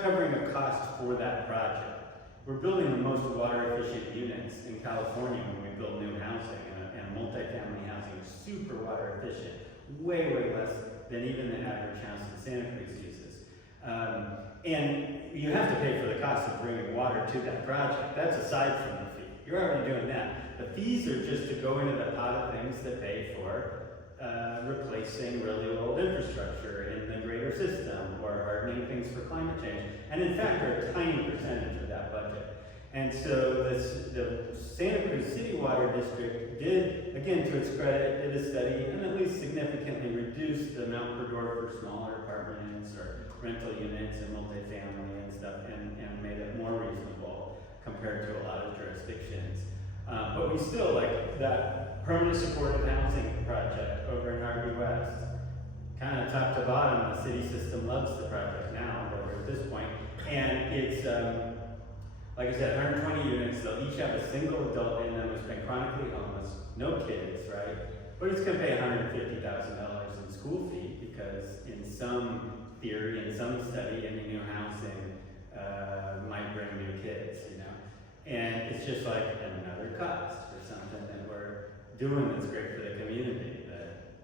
covering a cost for that project. We're building the most water efficient units in California when we build new housing, and multifamily housing is super water efficient, way less than even the average house in Santa Cruz uses. And you have to pay for the cost of bringing water to that project. That's aside from the fee. You're already doing that. The fees are just to go into the pot of things that pay for replacing really old infrastructure in the greater system, or hardening things for climate change. And in fact, are a tiny percentage of that budget. And so the Santa Cruz City Water District did, again to its credit, did a study and at least significantly reduced the amount per door for smaller apartments or rental units and multifamily and stuff, and made it more reasonable compared to a lot of jurisdictions. But we still, like, that permanent supportive housing project over in Harvey West, kind of top to bottom, the city system loves the project now, but we're at this point. And it's, like I said, 120 units. They'll each have a single adult in them who's been chronically homeless, no kids, right? But it's going to pay $150,000 in school fee, because in some theory, in some study, any new housing might bring new kids, you know? And it's just like another cost for something that we're doing that's great for the community. That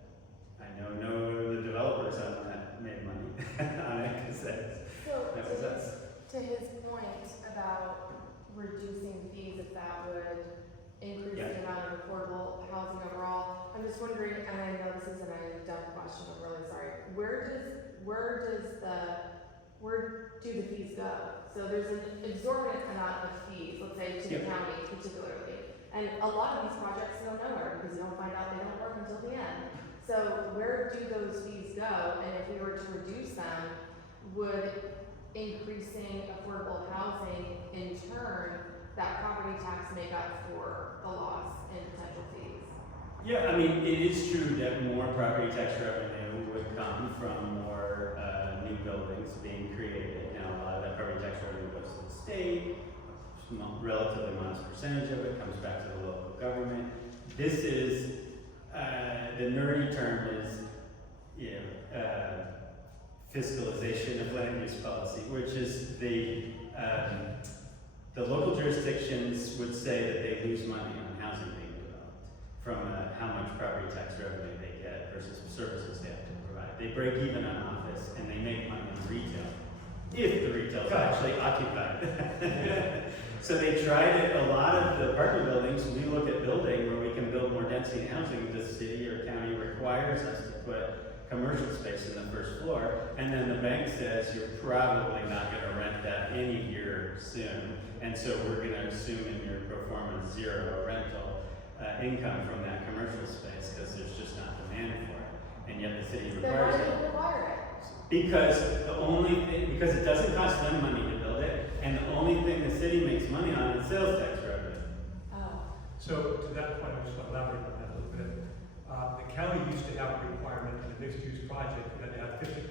I know the developers on that made money on it, because that was us. To his point about reducing fees, if that would increase the amount of affordable housing overall, I'm just wondering, and I know this isn't a dumb question, I'm really sorry, where do the fees go? So there's an exorbitant amount of fees, let's say to the county particularly, and a lot of these projects go nowhere because you don't find out they don't work until the end. So where do those fees go? And if we were to reduce them, would increasing affordable housing in turn, that property tax make up for the loss in potential fees? Yeah, I mean, it is true that more property tax revenue would come from more new buildings being created. Now, a lot of that property tax revenue goes to the state, a relatively modest percentage of it comes back to the local government. This is, the nerdy term is, fiscalization of land use policy, which is the local jurisdictions would say that they lose money on housing being developed from how much property tax revenue they get versus the services they have to provide. They break even on office and they make money on retail, if the retail is actually occupied. So they tried it. A lot of the apartment buildings, we look at building where we can build more density housing, the city or county requires us to put commercial space in the first floor, and then the bank says you're probably not going to rent that any year soon, and so we're going to assume in your pro forma zero rental income from that commercial space, because there's just not demand for it, and yet the city requires it. Then why do you require it? Because because it doesn't cost them money to build it, and the only thing the city makes money on is sales tax revenue. Oh. So to that point, I just want to elaborate on that a little bit. The county used to have a requirement in a mixed-use project that you have 50%,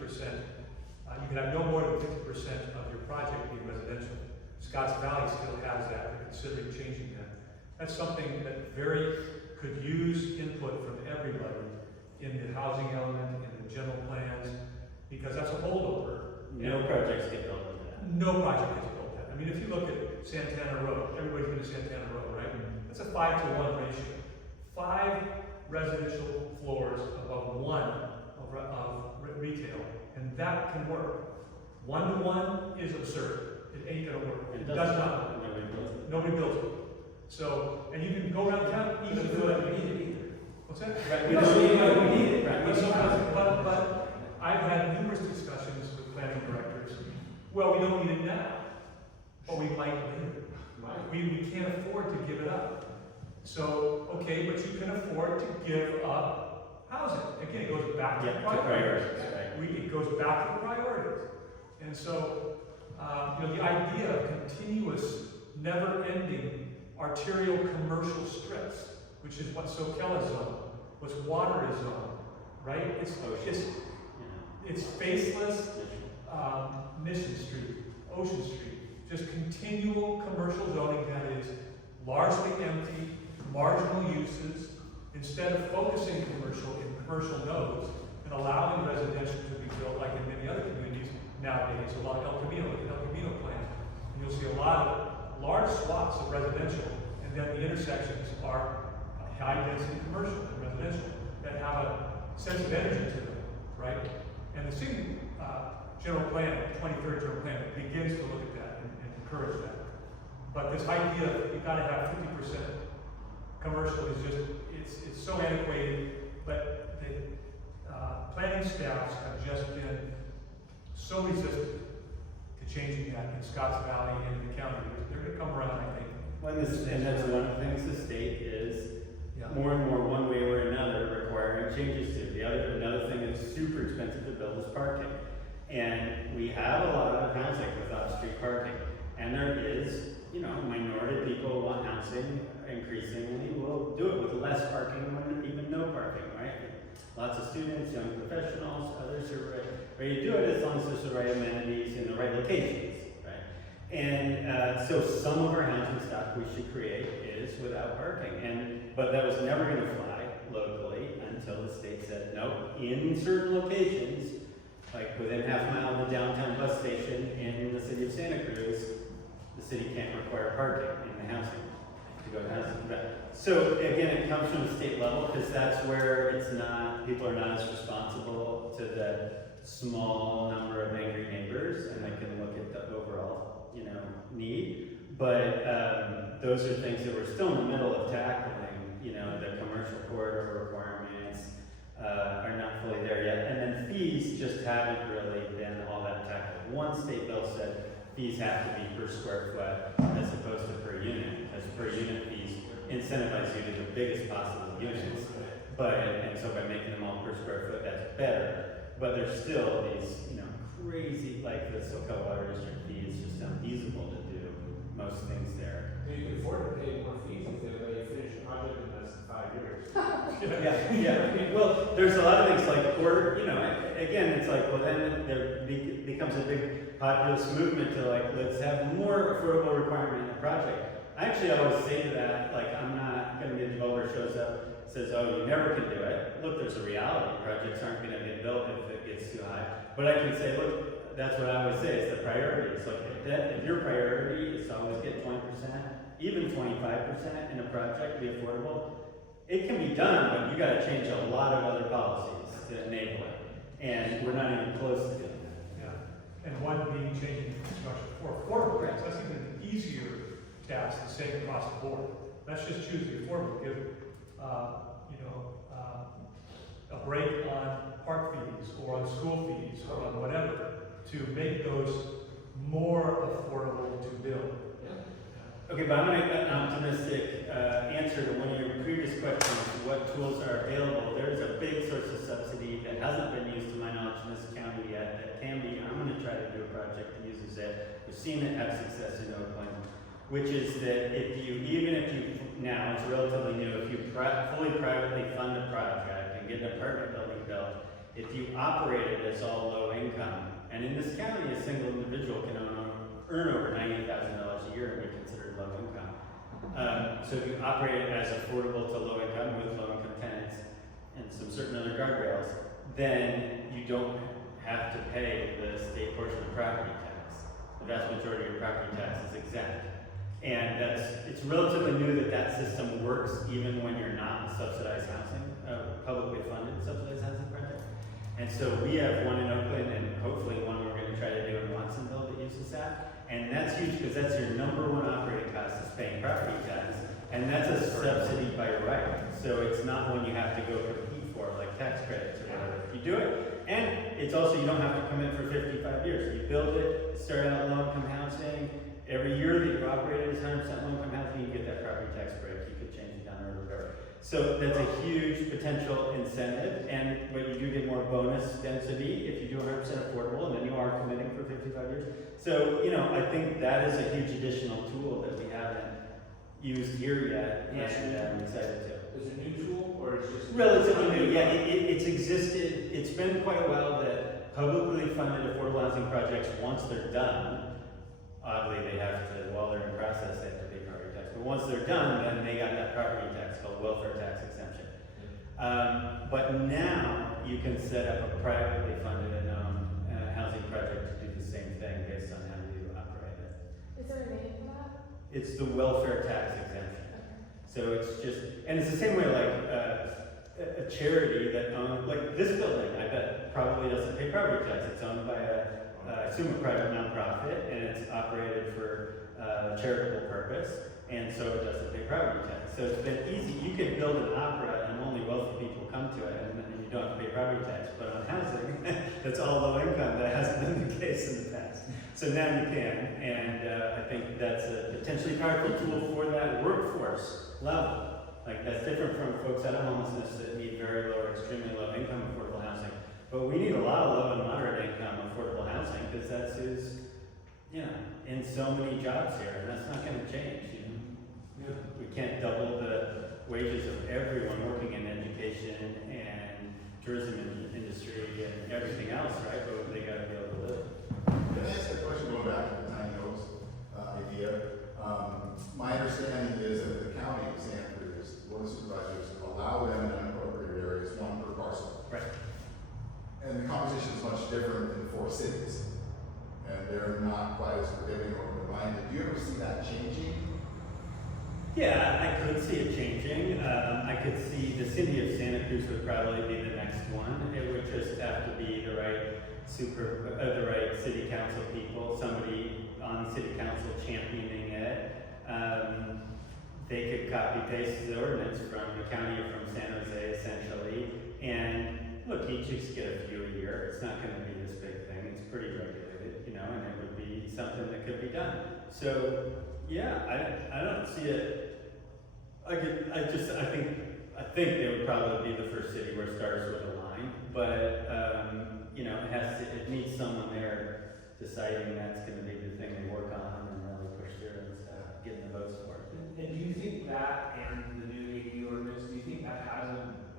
you can have no more than 50% of your project being residential. Scotts Valley still has that, they're considering changing that. That's something that could use input from everybody in the housing element, in the general plans, because that's a holdover. No projects get built with that. No project gets built that. I mean, if you look at Santana Road, everybody's been to Santana Road, right? That's a 5-to-1 ratio. 5 residential floors above 1 of retail, and that can work. 1-to-1 is absurd. It ain't gonna work. It does not work. Nobody builds it. So, and you can go around town, even do it. What's that? Right. We don't need it. Right. But I've had numerous discussions with planning directors. Well, we don't need it now, but we might later. We can't afford to give it up. So, okay, but you can afford to give up housing. Again, it goes back to priorities. It goes back to priorities. And so, the idea of continuous, never-ending arterial commercial strips, which is what SoCal is on, what water is on, right? it's faceless, Mission Street, Ocean Street, just continual commercial zoning that is largely empty, marginal uses, instead of focusing commercial in commercial nodes and allowing residential to be built like in many other communities nowadays. A lot of El Camino, look at El Camino plan, and you'll see a lot of large swaths of residential, and then the intersections are high density commercial and residential that have a sense of energy to them, right? And the city general plan, 23rd general plan, begins to look at that and encourage that. But this idea that you gotta have 50% commercial is just, it's so antiquated, but the planning staffs have just been so resistant to changing that in Scotts Valley and in the county. They're gonna come around, I think. And that's one of the things the state is Yeah. more and more, one way or another, requiring changes to. Another thing that's super expensive to build is parking. And we have a lot of housing with off-street parking. And there is, minority people want housing, increasingly will do it with less parking or even no parking, right? Lots of students, young professionals, others are ready to do it as long as there's the right amenities in the right locations, right? And so some of our housing stock we should create is without parking. But that was never going to fly locally until the state said, no, in certain locations, like within half a mile of the downtown bus station in the city of Santa Cruz, the city can't require parking in the housing to go to housing. So again, it comes from the state level because that's where people are not as responsible to the small number of angry neighbors, and they can look at the overall, need. But those are things that we're still in the middle of tackling. The commercial corridor requirements are not fully there yet, and then fees just haven't really been all that tackled. One state bill said fees have to be per square foot as opposed to per unit, because per unit fees incentivize you to the biggest possible units. And so by making them all per square foot, that's better. But there's still these, crazy, like the SoCal Water District fee is just unfeasible to do most things there. You can afford to pay more fees if they finish a project in less than 5 years. Yeah. Well, there's a lot of things like, again, it's like, well, then there becomes a big populist movement to like, let's have more affordable requirement in the project. I actually always say to that, like, I'm not going to be a developer shows up, says, oh, you never can do it. Look, there's a reality. Projects aren't going to get built if it gets too high. But I can say, look, that's what I always say, it's the priority. It's like, if your priority is to always get 20%, even 25% in a project be affordable, it can be done, but you got to change a lot of other policies to enable it. And we're not even close to doing that. Yeah. And one being changing construction for affordable grants. That's even an easier task to say across the board. Let's just choose the affordable, give a break on park fees or on school fees or on whatever to make those more affordable to build. Okay, but I'm going to get an optimistic answer to one of your previous questions, what tools are available. There's a big source of subsidy that hasn't been used to my knowledge in this county yet that can be. I'm going to try to do a project that uses it. We've seen it have success in Oakland, which is that even if you, now it's relatively new, if you fully privately fund a project and get an apartment building built, if you operate it as all low income, and in this county a single individual can earn over $90,000 a year and be considered low income. So if you operate it as affordable to low income with low income tenants and some certain other guardrails, then you don't have to pay the state portion of property tax. The vast majority of your property tax is exempt. And it's relatively new that system works even when you're not in subsidized housing, publicly funded subsidized housing project. And so we have one in Oakland and hopefully one we're going to try to do in Watsonville that uses that. And that's huge because that's your number one operating cost is paying property tax. And that's a subsidy by right. So it's not one you have to go compete for like tax credits or whatever. You do it. And it's also, you don't have to commit for 55 years. You build it, start out low income housing. Every year that you operate it as 100% low income housing, you get that property tax break. You could change it down or whatever. So that's a huge potential incentive, but you do get more bonus density if you do 100% affordable, and then you are committing for 55 years. So, I think that is a huge additional tool that we haven't used here yet, and I'm excited to. Is it a new tool, or it's just Relatively new, yeah. It's existed. It's been quite a while that publicly funded affordable housing projects, once they're done, oddly, they have to, while they're in process, they have to pay property tax. But once they're done, then they got that property tax called welfare tax exemption. But now you can set up a privately funded and owned housing project to do the same thing based on how you operate it. Is there a name for that? It's the welfare tax exemption. Okay. So it's just, and it's the same way like a charity that owns, like this building, I bet probably doesn't pay property tax. It's owned by I assume a private nonprofit, and it's operated for charitable purpose, and so it doesn't pay property tax. So it's been easy. You could build an opera and only wealthy people come to it, and you don't have to pay property tax. But on housing, that's all low income. That hasn't been the case in the past. So now you can, and I think that's a potentially powerful tool for that workforce level. Like that's different from folks out of homelessness that need very low or extremely low income affordable housing. But we need a lot of low and moderate income affordable housing because that's who's, you know, in so many jobs here, and that's not going to change. You know, we can't double the wages of everyone working in education and tourism industry and everything else, right? But they got to be able to live. Can I ask a question going back to the tiny homes idea? My understanding is that the county of Santa Cruz, the board of supervisors, allow them in unincorporated areas, one per parcel. Right. And the conversation is much different in 4 cities. And they're not quite as forgiving or open-minded. Do you ever see that changing? Yeah, I could see it changing. I could see the city of Santa Cruz would probably be the next one. It would just have to be the right the right city council people, somebody on city council championing it. They could copy paste the ordinance from the county or from San Jose essentially. And look, you just get a few a year. It's not going to be this big thing. It's pretty regulated, you know, and it would be something that could be done. So yeah, I don't see it. I think they would probably be the first city where it starts with a line, but you know, it needs someone there deciding that's going to be the thing they work on and really push through and stuff, getting the votes for it. And do you think that and the new ADU ordinance, do you think that has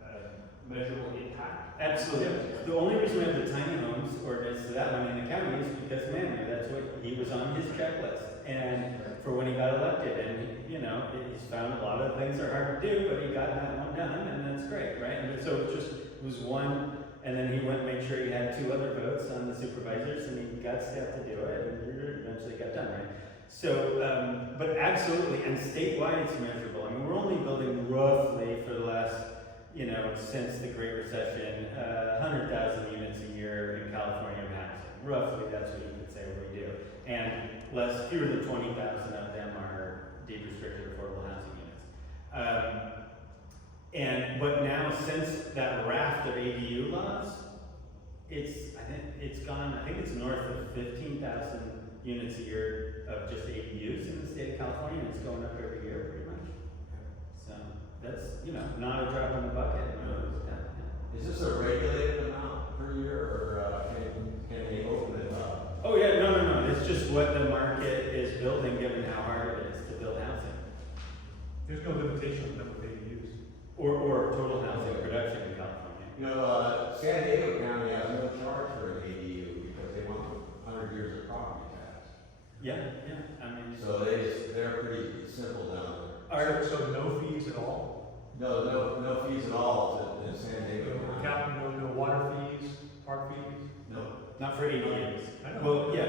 a measurable impact? Absolutely. The only reason we have the tiny homes ordinance to that one in the county is because Manny, that's what he was on his checklist. And for when he got elected, and you know, he's found a lot of things are hard to do, but he got that one done, and that's great, right? And so it was one, and then he went and made sure he had 2 other votes on the supervisors, and he got staff to do it, and it eventually got done, right? So, but absolutely, and statewide it's measurable. I mean, we're only building roughly for the last, you know, since the Great Recession, 100,000 units a year in California housing. Roughly, that's what you could say we do. And fewer than 20,000 of them are deed restricted affordable housing units. But now, since that raft of ADU laws, I think it's north of 15,000 units a year of just ADUs in the state of California, and it's going up every year pretty much. So that's, you know, not a drop in the bucket. Is this a regulated amount per year, or can they open it up? Oh yeah, no. It's just what the market is building, given how hard it is to build housing. There's no limitation on the number of ADUs. Or total housing production in California. You know, San Diego County has no charge for an ADU because they want 100 years of property tax. Yeah, I mean. So they're pretty simple down there. So no fees at all? No fees at all in San Diego County. No water fees, park fees? No. Not for ADUs. I know. Well, yeah.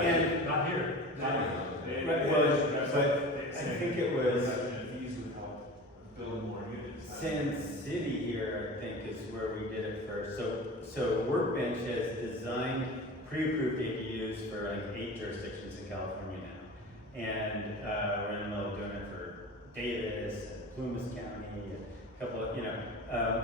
And Not here. right, but I think it was Fees would help build more units. Sin City here, I think, is where we did it first. So Workbench has designed pre-approved ADUs for like 8 jurisdictions in California now. And we're in the middle of doing it for Davis, and Plumas County, and a couple of, you know.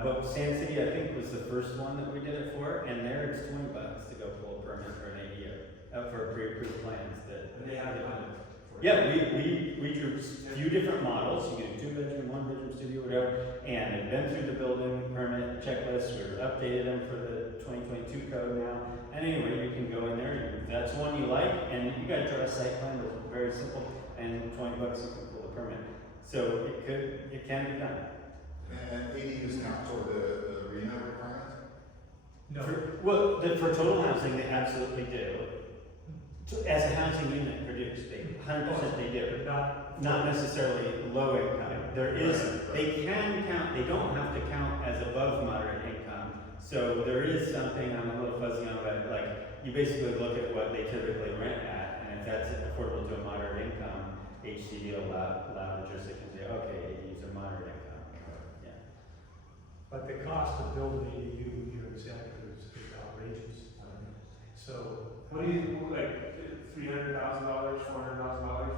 But San City, I think, was the first one that we did it for, and there it's $20 to go pull a permit for an ADU, for pre-approved plans. They have it on. Yeah, we drew a few different models. You can do 2-bedroom, 1-bedroom studio, whatever, and they've been through the building permit checklist. We've updated them for the 2022 code now. And anyway, you can go in there, and if that's one you like, and you got to draw a site plan that's very simple, and $20 you can pull the permit. So it can be done. And ADUs count toward the arena requirement? No. For total housing, they absolutely do. As a housing unit produced, they 100% they do. But Not necessarily low income. There is, they can count, they don't have to count as above moderate income. So there is something I'm a little fuzzy on, but like, you basically look at what they typically rent at, and if that's affordable to a moderate income, HCD will allow the jurisdiction to say, okay, these are moderate income. Yeah. But the cost of building an ADU here in Santa Cruz is outrageous. So, What do you, like, $300,000, $400,000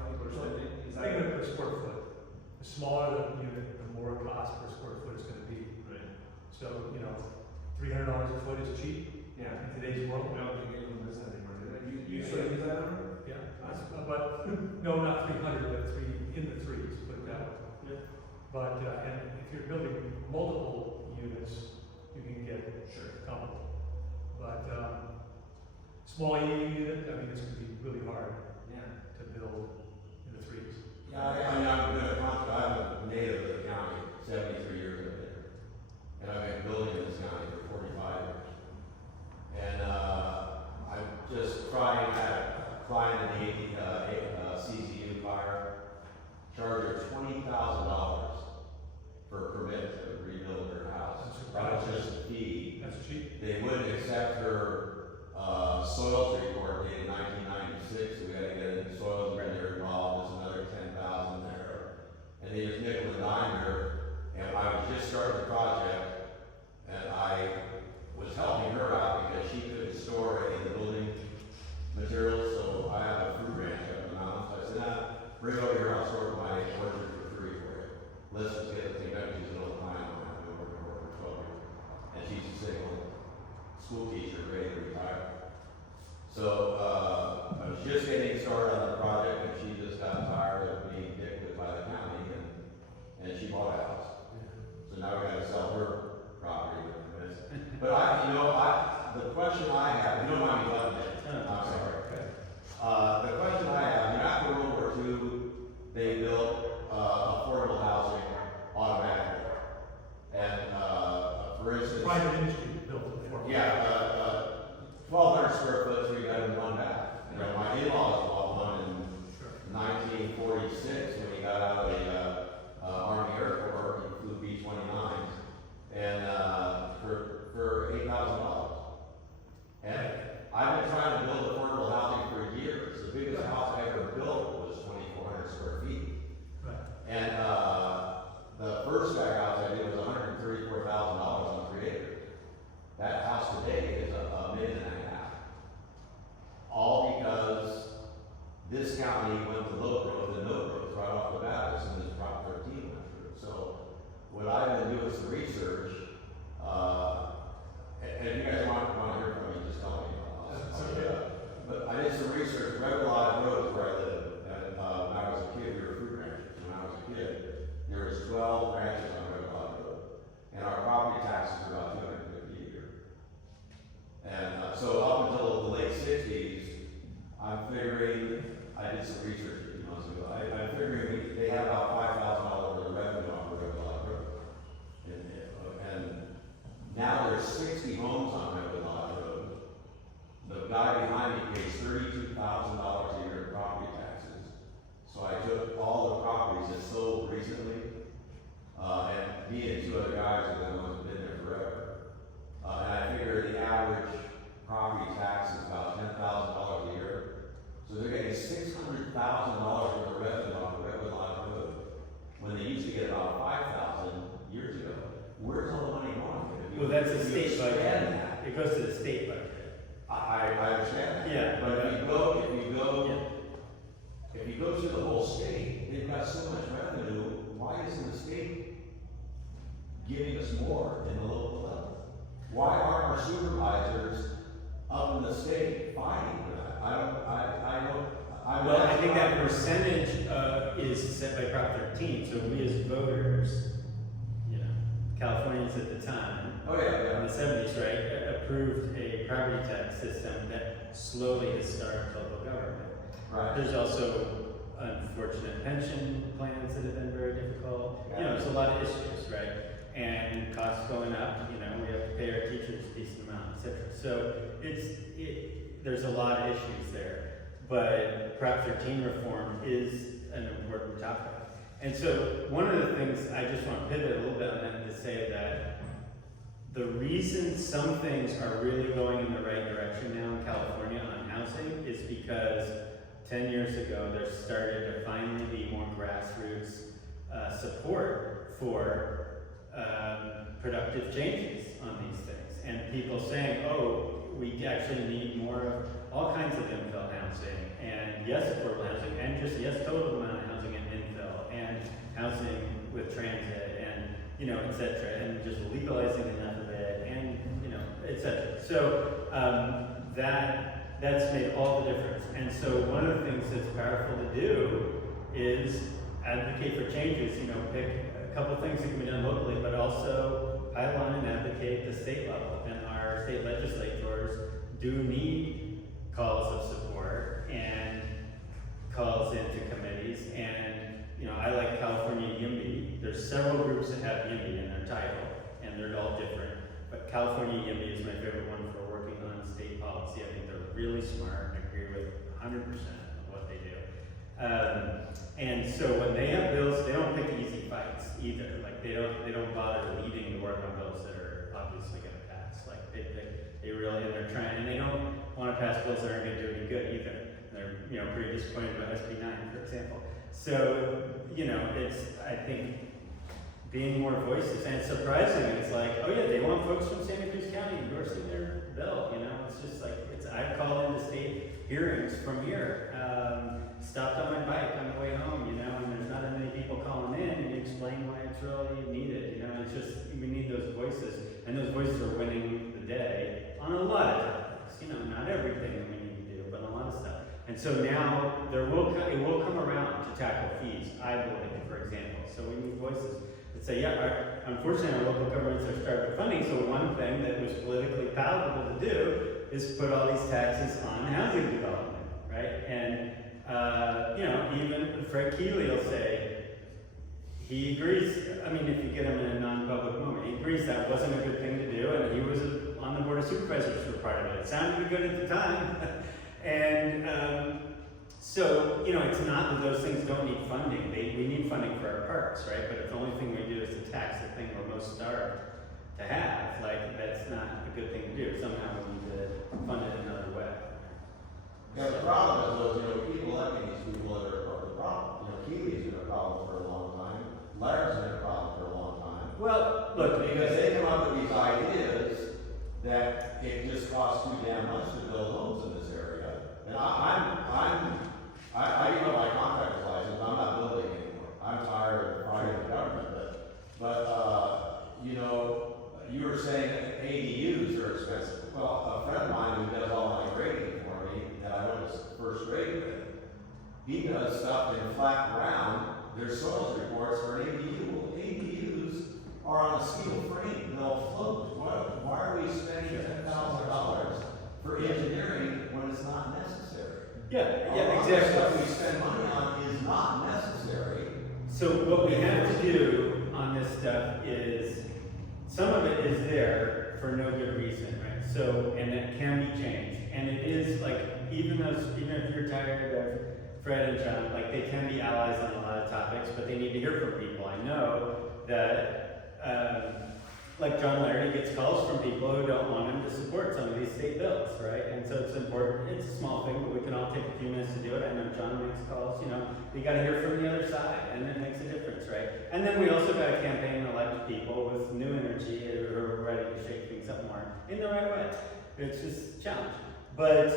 people are spending? Is think of that? it per square foot. The smaller the unit, the more cost per square foot it's gonna be. Right. So, you know, $300 a foot is cheap Yeah. in today's world. I don't think anyone does that anymore, do they? You still use that number? Yeah, but, no, not 300, but in the threes, put it that way. Yeah. But, and if you're building multiple units, you can get Sure. a couple. But, small ADU unit, I mean, it's gonna be really hard Yeah. to build in the threes. Yeah, I mean, I'm a native of the county, 73 years I've been here. And I've been building in this county for 45 years. And, I'm just trying, had a client in the CZU fire, charged her $20,000 for a permit to rebuild their house. That was just a fee. That's cheap. They wouldn't accept her, soils report dated 1996, so we had to get a soils engineer involved, there's another 10,000 there. And they just nickel and dime her, and I was just starting the project, and I was helping her out because she couldn't store any of the building materials, so I have a fruit ranch up in the mountains, so I said, bring it over here, I'll store my orchard for free for you. Let's just get the thing done, she's an old client of mine, I've been working for her for 12 years, and she's a single school teacher ready to retire. So, I was just getting started on the project, and she just got tired of being dictated by the county, and she bought a house. So now we gotta sell her property with this. But the question I have, you don't mind me letting it, I'm sorry. The question I have, after World War II, they built, affordable housing automatically. And, for instance. Private industry built it for. Yeah, 1,200 square foot, 3 bedroom, 1 bath. My in-laws bought one in 1946 when he got out of the Army Air Corps, he flew B-29s, and for $8,000. And I've been trying to build affordable housing for years. The biggest house I ever built was 2,400 square feet. Right. And the first house I did was $134,000 on 3 acres. That house today is $1.5 million. All because this county went to low growth and no growth right off the bat as soon as Prop 13 went through. So what I've been doing some research, and if you guys want to hear from me, just tell me. But I did some research. Red Lodge Road is where I live. And when I was a kid, we were fruit ranchers. When I was a kid, there was 12 ranches on Red Lodge Road, and our property taxes were about $250 a year. And so up until the late 60s, I'm figuring, I did some research a few months ago, I'm figuring they had about $5,000 worth of revenue off of Red Lodge Road. And now there's 60 homes on Red Lodge Road. The guy behind me pays $32,000 a year in property taxes. So I took all the properties that sold recently, and me and 2 other guys are the ones who've been there forever. And I figure the average property tax is about $10,000 a year. So they're getting $600,000 worth of revenue off of Red Lodge Road, when they used to get about $5,000 years ago. Where's all the money going? Well, that's a If you state expand budget. that, It goes to the state budget. I understand that. Yeah. But if you go to the whole state, they've got so much revenue, why isn't the state giving us more in the local level? Why aren't our supervisors up in the state fighting for that? Well, I think that percentage is set by Prop 13, so we as voters, Californians at the time, Oh, yeah, in the 70s, right, approved a property tax system that slowly has starved local government. Right. There's also unfortunate pension plans that have been very difficult. There's a lot of issues, right? and costs going up, you know, we have to pay our teachers a decent amount, etc. So there's a lot of issues there, but Prop 13 reform is an important topic. And so one of the things, I just want to pivot a little bit on that to say that the reason some things are really going in the right direction now in California on housing is because 10 years ago there started to finally be more grassroots support for productive changes on these things. And people saying, oh, we actually need more of all kinds of infill housing, and yes, affordable housing, and just yes, total amount of housing and infill, and housing with transit, and, you know, et cetera, and just legalizing enough of it, and, you know, et cetera. So that's made all the difference. And so one of the things that's powerful to do is advocate for changes, you know, pick a couple things that can be done locally, but also pile on and advocate at the state level. And our state legislators do need calls of support and calls into committees. And, you know, I like California YIMBY. There's several groups that have YIMBY in their title, and they're all different. But California YIMBY is my favorite one for working on state policy. I think they're really smart. I agree with 100% of what they do. And so when they have bills, they don't pick easy fights either. Like they don't bother leading the work on bills that are obviously going to pass. Like they really, and they're trying, and they don't want to pass bills that aren't going to do any good either. They're, you know, pretty disappointed about SB 9, for example. So, you know, it's, I think, being more voices, and it's surprising. It's like, oh yeah, they want folks from Santa Cruz County endorsing their bill. You know, it's just like I've called into state hearings from here. Stopped on my bike on the way home, you know, and there's not that many people calling in and explain why it's really needed. You know, it's just we need those voices, and those voices are winning the day on a lot of topics. You know, not everything that we need to do, but a lot of stuff. And so now it will come around to tackle fees, I believe, for example. So we need voices that say, yeah, unfortunately our local governments are starved for funding, so one thing that was politically palatable to do is put all these taxes on housing development, right? And, you know, even Fred Keeley will say, he agrees, I mean, if you get him in a non-public moment, he agrees that wasn't a good thing to do, and he was on the Board of Supervisors for part of it. It sounded good at the time. And so, you know, it's not that those things don't need funding. We need funding for our parks, right? But if the only thing we do is to tax the thing we're most starved to have, like, that's not a good thing to do. Somehow we need to fund it another way. Yeah, the problem is those, you know, people electing these people that are part of the problem. You know, Keeley's been a problem for a long time. Larry's been a problem for a long time. Well, look, Because they come up with these ideas that it just costs too damn much to build homes in this area. And I even have my contractor's license, I'm not building anymore. I'm tired of private government, but you know, you were saying ADUs are expensive. Well, a friend of mine who does all my grading for me, that I went to first grade with, he does stuff in flat ground. There's soils reports for an ADU. Well, ADUs are on a steel frame, they'll float. Why are we spending $10,000 for engineering when it's not necessary? yeah, The exactly. stuff we spend money on is not necessary. So what we have to do on this stuff is, some of it is there for no good reason, right? So, and it can be changed. And it is like, even if you're tired of Fred and John, like they can be allies on a lot of topics, but they need to hear from people. I know that, like John Larry gets calls from people who don't want him to support some of these state bills, right? And so it's important. It's a small thing, but we can all take a few minutes to do it. I know John makes calls, you know, we got to hear from the other side, and it makes a difference, right? And then we also got to campaign and elect people with new energy who are ready to shake things up more in the right way. It's just a challenge. But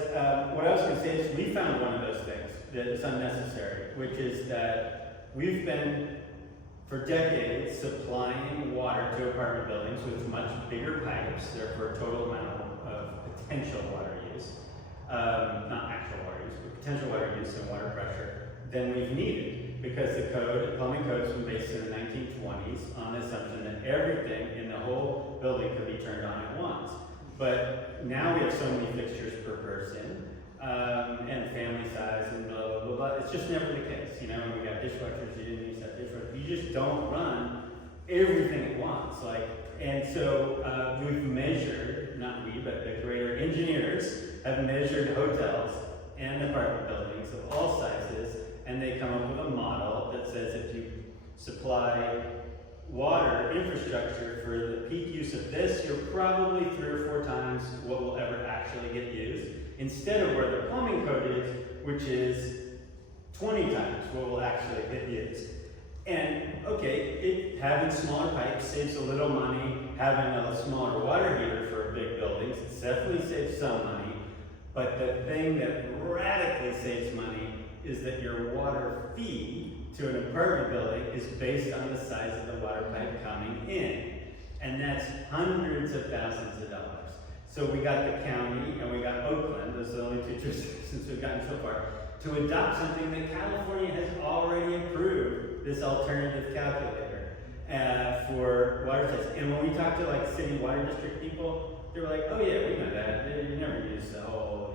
what I was going to say is we found one of those things that is unnecessary, which is that we've been for decades supplying water to apartment buildings with much bigger pipes, therefore total amount of potential water use, not actual water use, but potential water use and water pressure than we've needed, because the plumbing code has been based in the 1920s on the assumption that everything in the whole building could be turned on at once. But now we have so many fixtures per person, and family size and blah, blah, blah, blah. It's just never the case, you know, when we got dishwashers, you didn't use that dishwasher. You just don't run everything at once, like, and so, we've measured, not we, but the greater engineers have measured hotels and apartment buildings of all sizes, and they come up with a model that says if you supply water infrastructure for the peak use of this, you're probably 3 or 4 times what will ever actually get used, instead of where the plumbing code is, which is 20 times what will actually get used. And okay, having smaller pipes saves a little money, having a smaller water heater for big buildings, it definitely saves some money, but the thing that radically saves money is that your water fee to an apartment building is based on the size of the water pipe coming in. And that's hundreds of thousands of dollars. So we got the county and we got Oakland, those are the only 2 jurisdictions we've gotten so far, to adopt something that California has already approved, this alternative calculator for water tests. And when we talk to like city water district people, they were like, oh yeah, we know that. You never use the whole,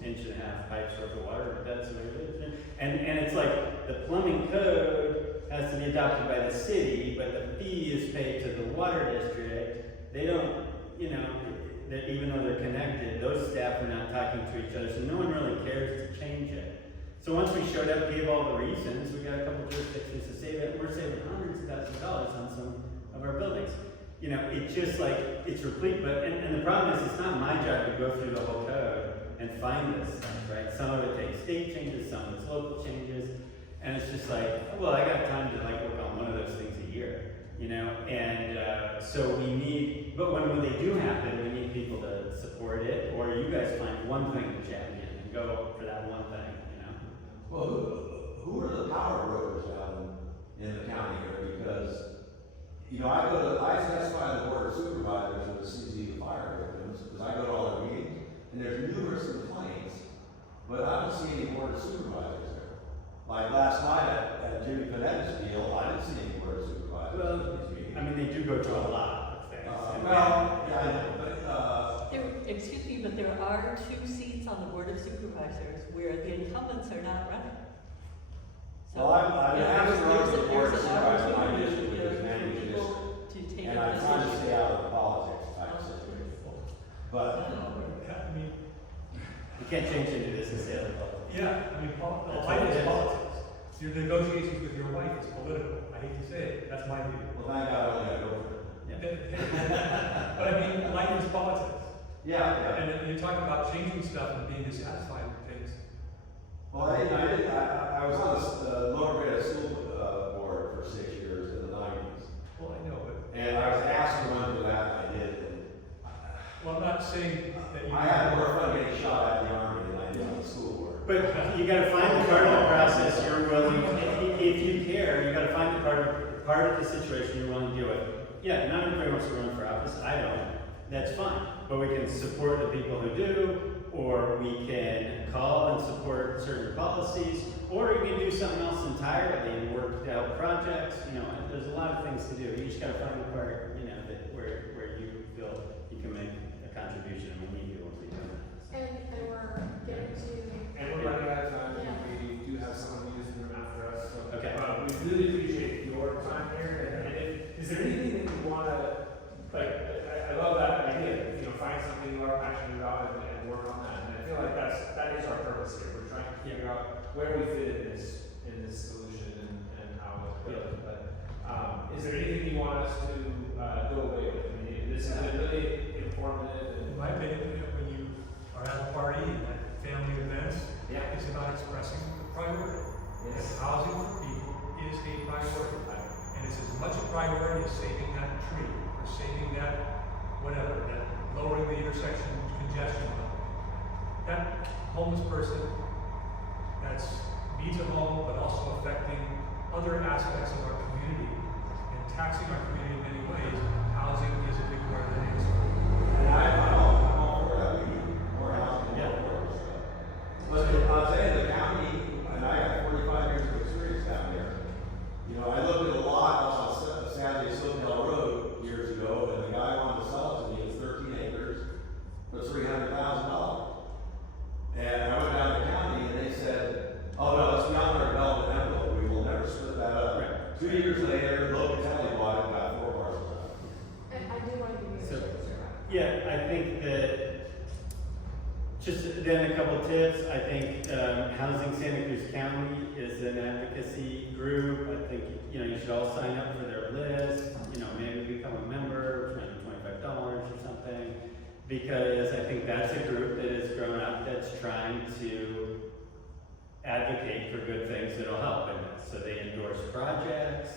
1.5 pipes worth of water, but that's the way it is. And it's like the plumbing code has to be adopted by the city, but the fee is paid to the water district. They don't, that even though they're connected, those staff are not talking to each other, so no one really cares to change it. So once we showed up, gave all the reasons, we got a couple jurisdictions to save it, and we're saving hundreds of thousands of dollars on some of our buildings. It's just like, it's replete, but, and the problem is, it's not my job to go through the whole code and find this stuff, right? Some of it takes state changes, some of it's local changes, and it's just like, well, I got time to like work on one of those things a year, and so we need, but when they do happen, we need people to support it, or you guys find one thing to champion and go for that one thing, Well, who are the power brokers out in the county here? Because, I testify to the board of supervisors of the CZ fire victims, because I go to all their meetings, and there's numerous complaints, but I don't see any board of supervisors there. Like last night at Jimmy Panetta's deal, I didn't see any board of supervisors Well, at these meetings. I mean, they do go to a lot of things. Yeah, I know, but, Excuse me, but there are 2 seats on the Board of Supervisors where the incumbents are not running. So, well, I've been asking there's the board of an supervisors in my opportunity, district, which is for managing this, people to take and a I'm trying to position. stay out of the politics type situation. But, I mean, You can't change into this and say other politics. yeah, I mean, That's life what it is is. politics. Your negotiations with your wife is political. I hate to say it, that's my view. well, thank God I only got to go for it. But I mean, life is politics. Yeah. And you're talking about changing stuff and being dissatisfied with things. Well, I was on the Lower Grade School board for 6 years in the 90s. Well, I know, but, And I was asked to run for that, I did. And well, I'm not saying that you. I had more fun getting shot at in the Army than I did on the school board. But you gotta find the part of the process you're willing, if you care, you gotta find the part of the situation you're willing to do it. Yeah, not everybody wants to run for office, I don't, that's fine. But we can support the people who do, or we can call and support certain policies, or we can do something else entirely and work to help projects, there's a lot of things to do. You just gotta find the part, that where you feel you can make a contribution, and we need you to be doing that. And we're getting to. And we're running out of time, Yeah. we do have someone who's in the room after us, so. Okay. We really appreciate your time here, and is there anything that you wanna, I love that idea, find something you are passionate about and work on that, and I feel like that is our purpose here, we're trying to figure out where we fit in this solution and how it's built, but, is there anything you want us to, go away with? I mean, this has been really informative In and. my opinion, when you are at a party and at family events, Yeah. it's about expressing the priority. And Yes. housing for people is a priority. And it's as much a priority as saving that tree, or saving that, whatever, that lowering the intersection congestion level. That homeless person that's needs a home, but also affecting other aspects of our community and taxing our community in many ways, housing is a big part of the answer. And I'm all for that, we need more housing, more affordable stuff. Listen, I'll tell you, the county, and I got 45 years of experience down there. I looked at a lot on San Soquel Road years ago, and the guy wanted to sell it to me, it was 13 acres for $300,000. And I went down to the county and they said, oh no, it's beyond our development envelope, we will never split that up. Right. 2 years later, Locatelli bought it Just then a couple tips. I think Housing Santa Cruz County is an advocacy group. I think you should all sign up for their list. Maybe become a member, maybe $25 or something, because I think that's a group that has grown up that's trying to advocate for good things that'll help in this. So they endorse projects,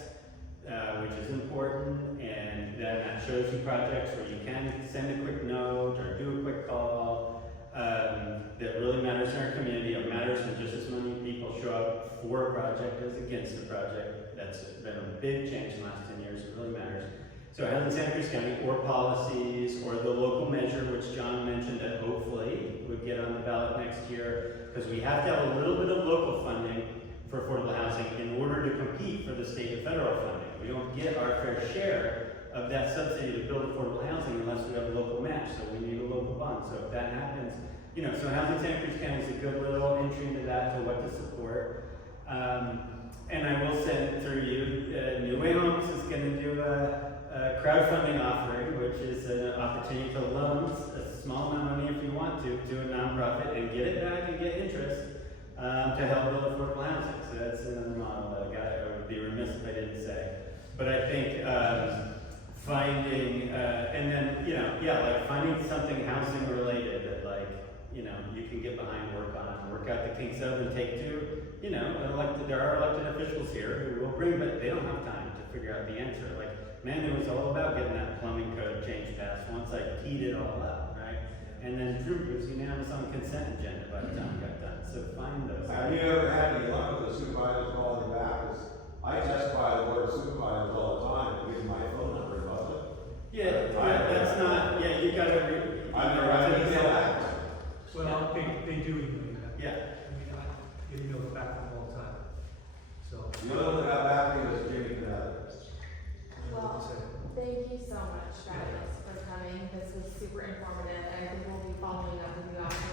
which is important, and then that shows you projects where you can send a quick note or do a quick call. That really matters in our community. It matters when just as many people show up for a project as against the project. That's been a big change in the last 10 years. It really matters. So Housing Santa Cruz County, or policies, or the local measure, which John mentioned that hopefully would get on the ballot next year, because we have to have a little bit of local funding for affordable housing in order to compete for the state and federal funding. We don't get our fair share of that subsidy to build affordable housing unless we have a local match, so we need a local bond. So if that happens, so Housing Santa Cruz County is a good little entry into that, to what to support. And I will send through you, New Way Homes is going to do a crowdfunding offering, which is an opportunity to loan a small amount of money if you want to a nonprofit and get it back and get interest to help build affordable housing. So that's another model that I would be remiss if I didn't say. But I think finding, and then, like finding something housing related that you can get behind, work on, work out the kinks of and take to, there are elected officials here who will bring, but they don't have time to figure out the answer. Man, it was all about getting that plumbing code change passed once I teed it all up, right? And then Drew was unanimous on consent agenda by the time it got done. So find those. Have you ever had any luck with the supervisors calling you back? 'Cause I testify the board of supervisors all the time, giving my phone number, wasn't it? That's not, you gotta I've never had any back. Well, they do email you back. Yeah. I get emails back from them all the time. So, The other one that got back to me was Jimmy Canada. Well, thank you so much, guys, for coming. This was super informative, and I think we'll be following up with you after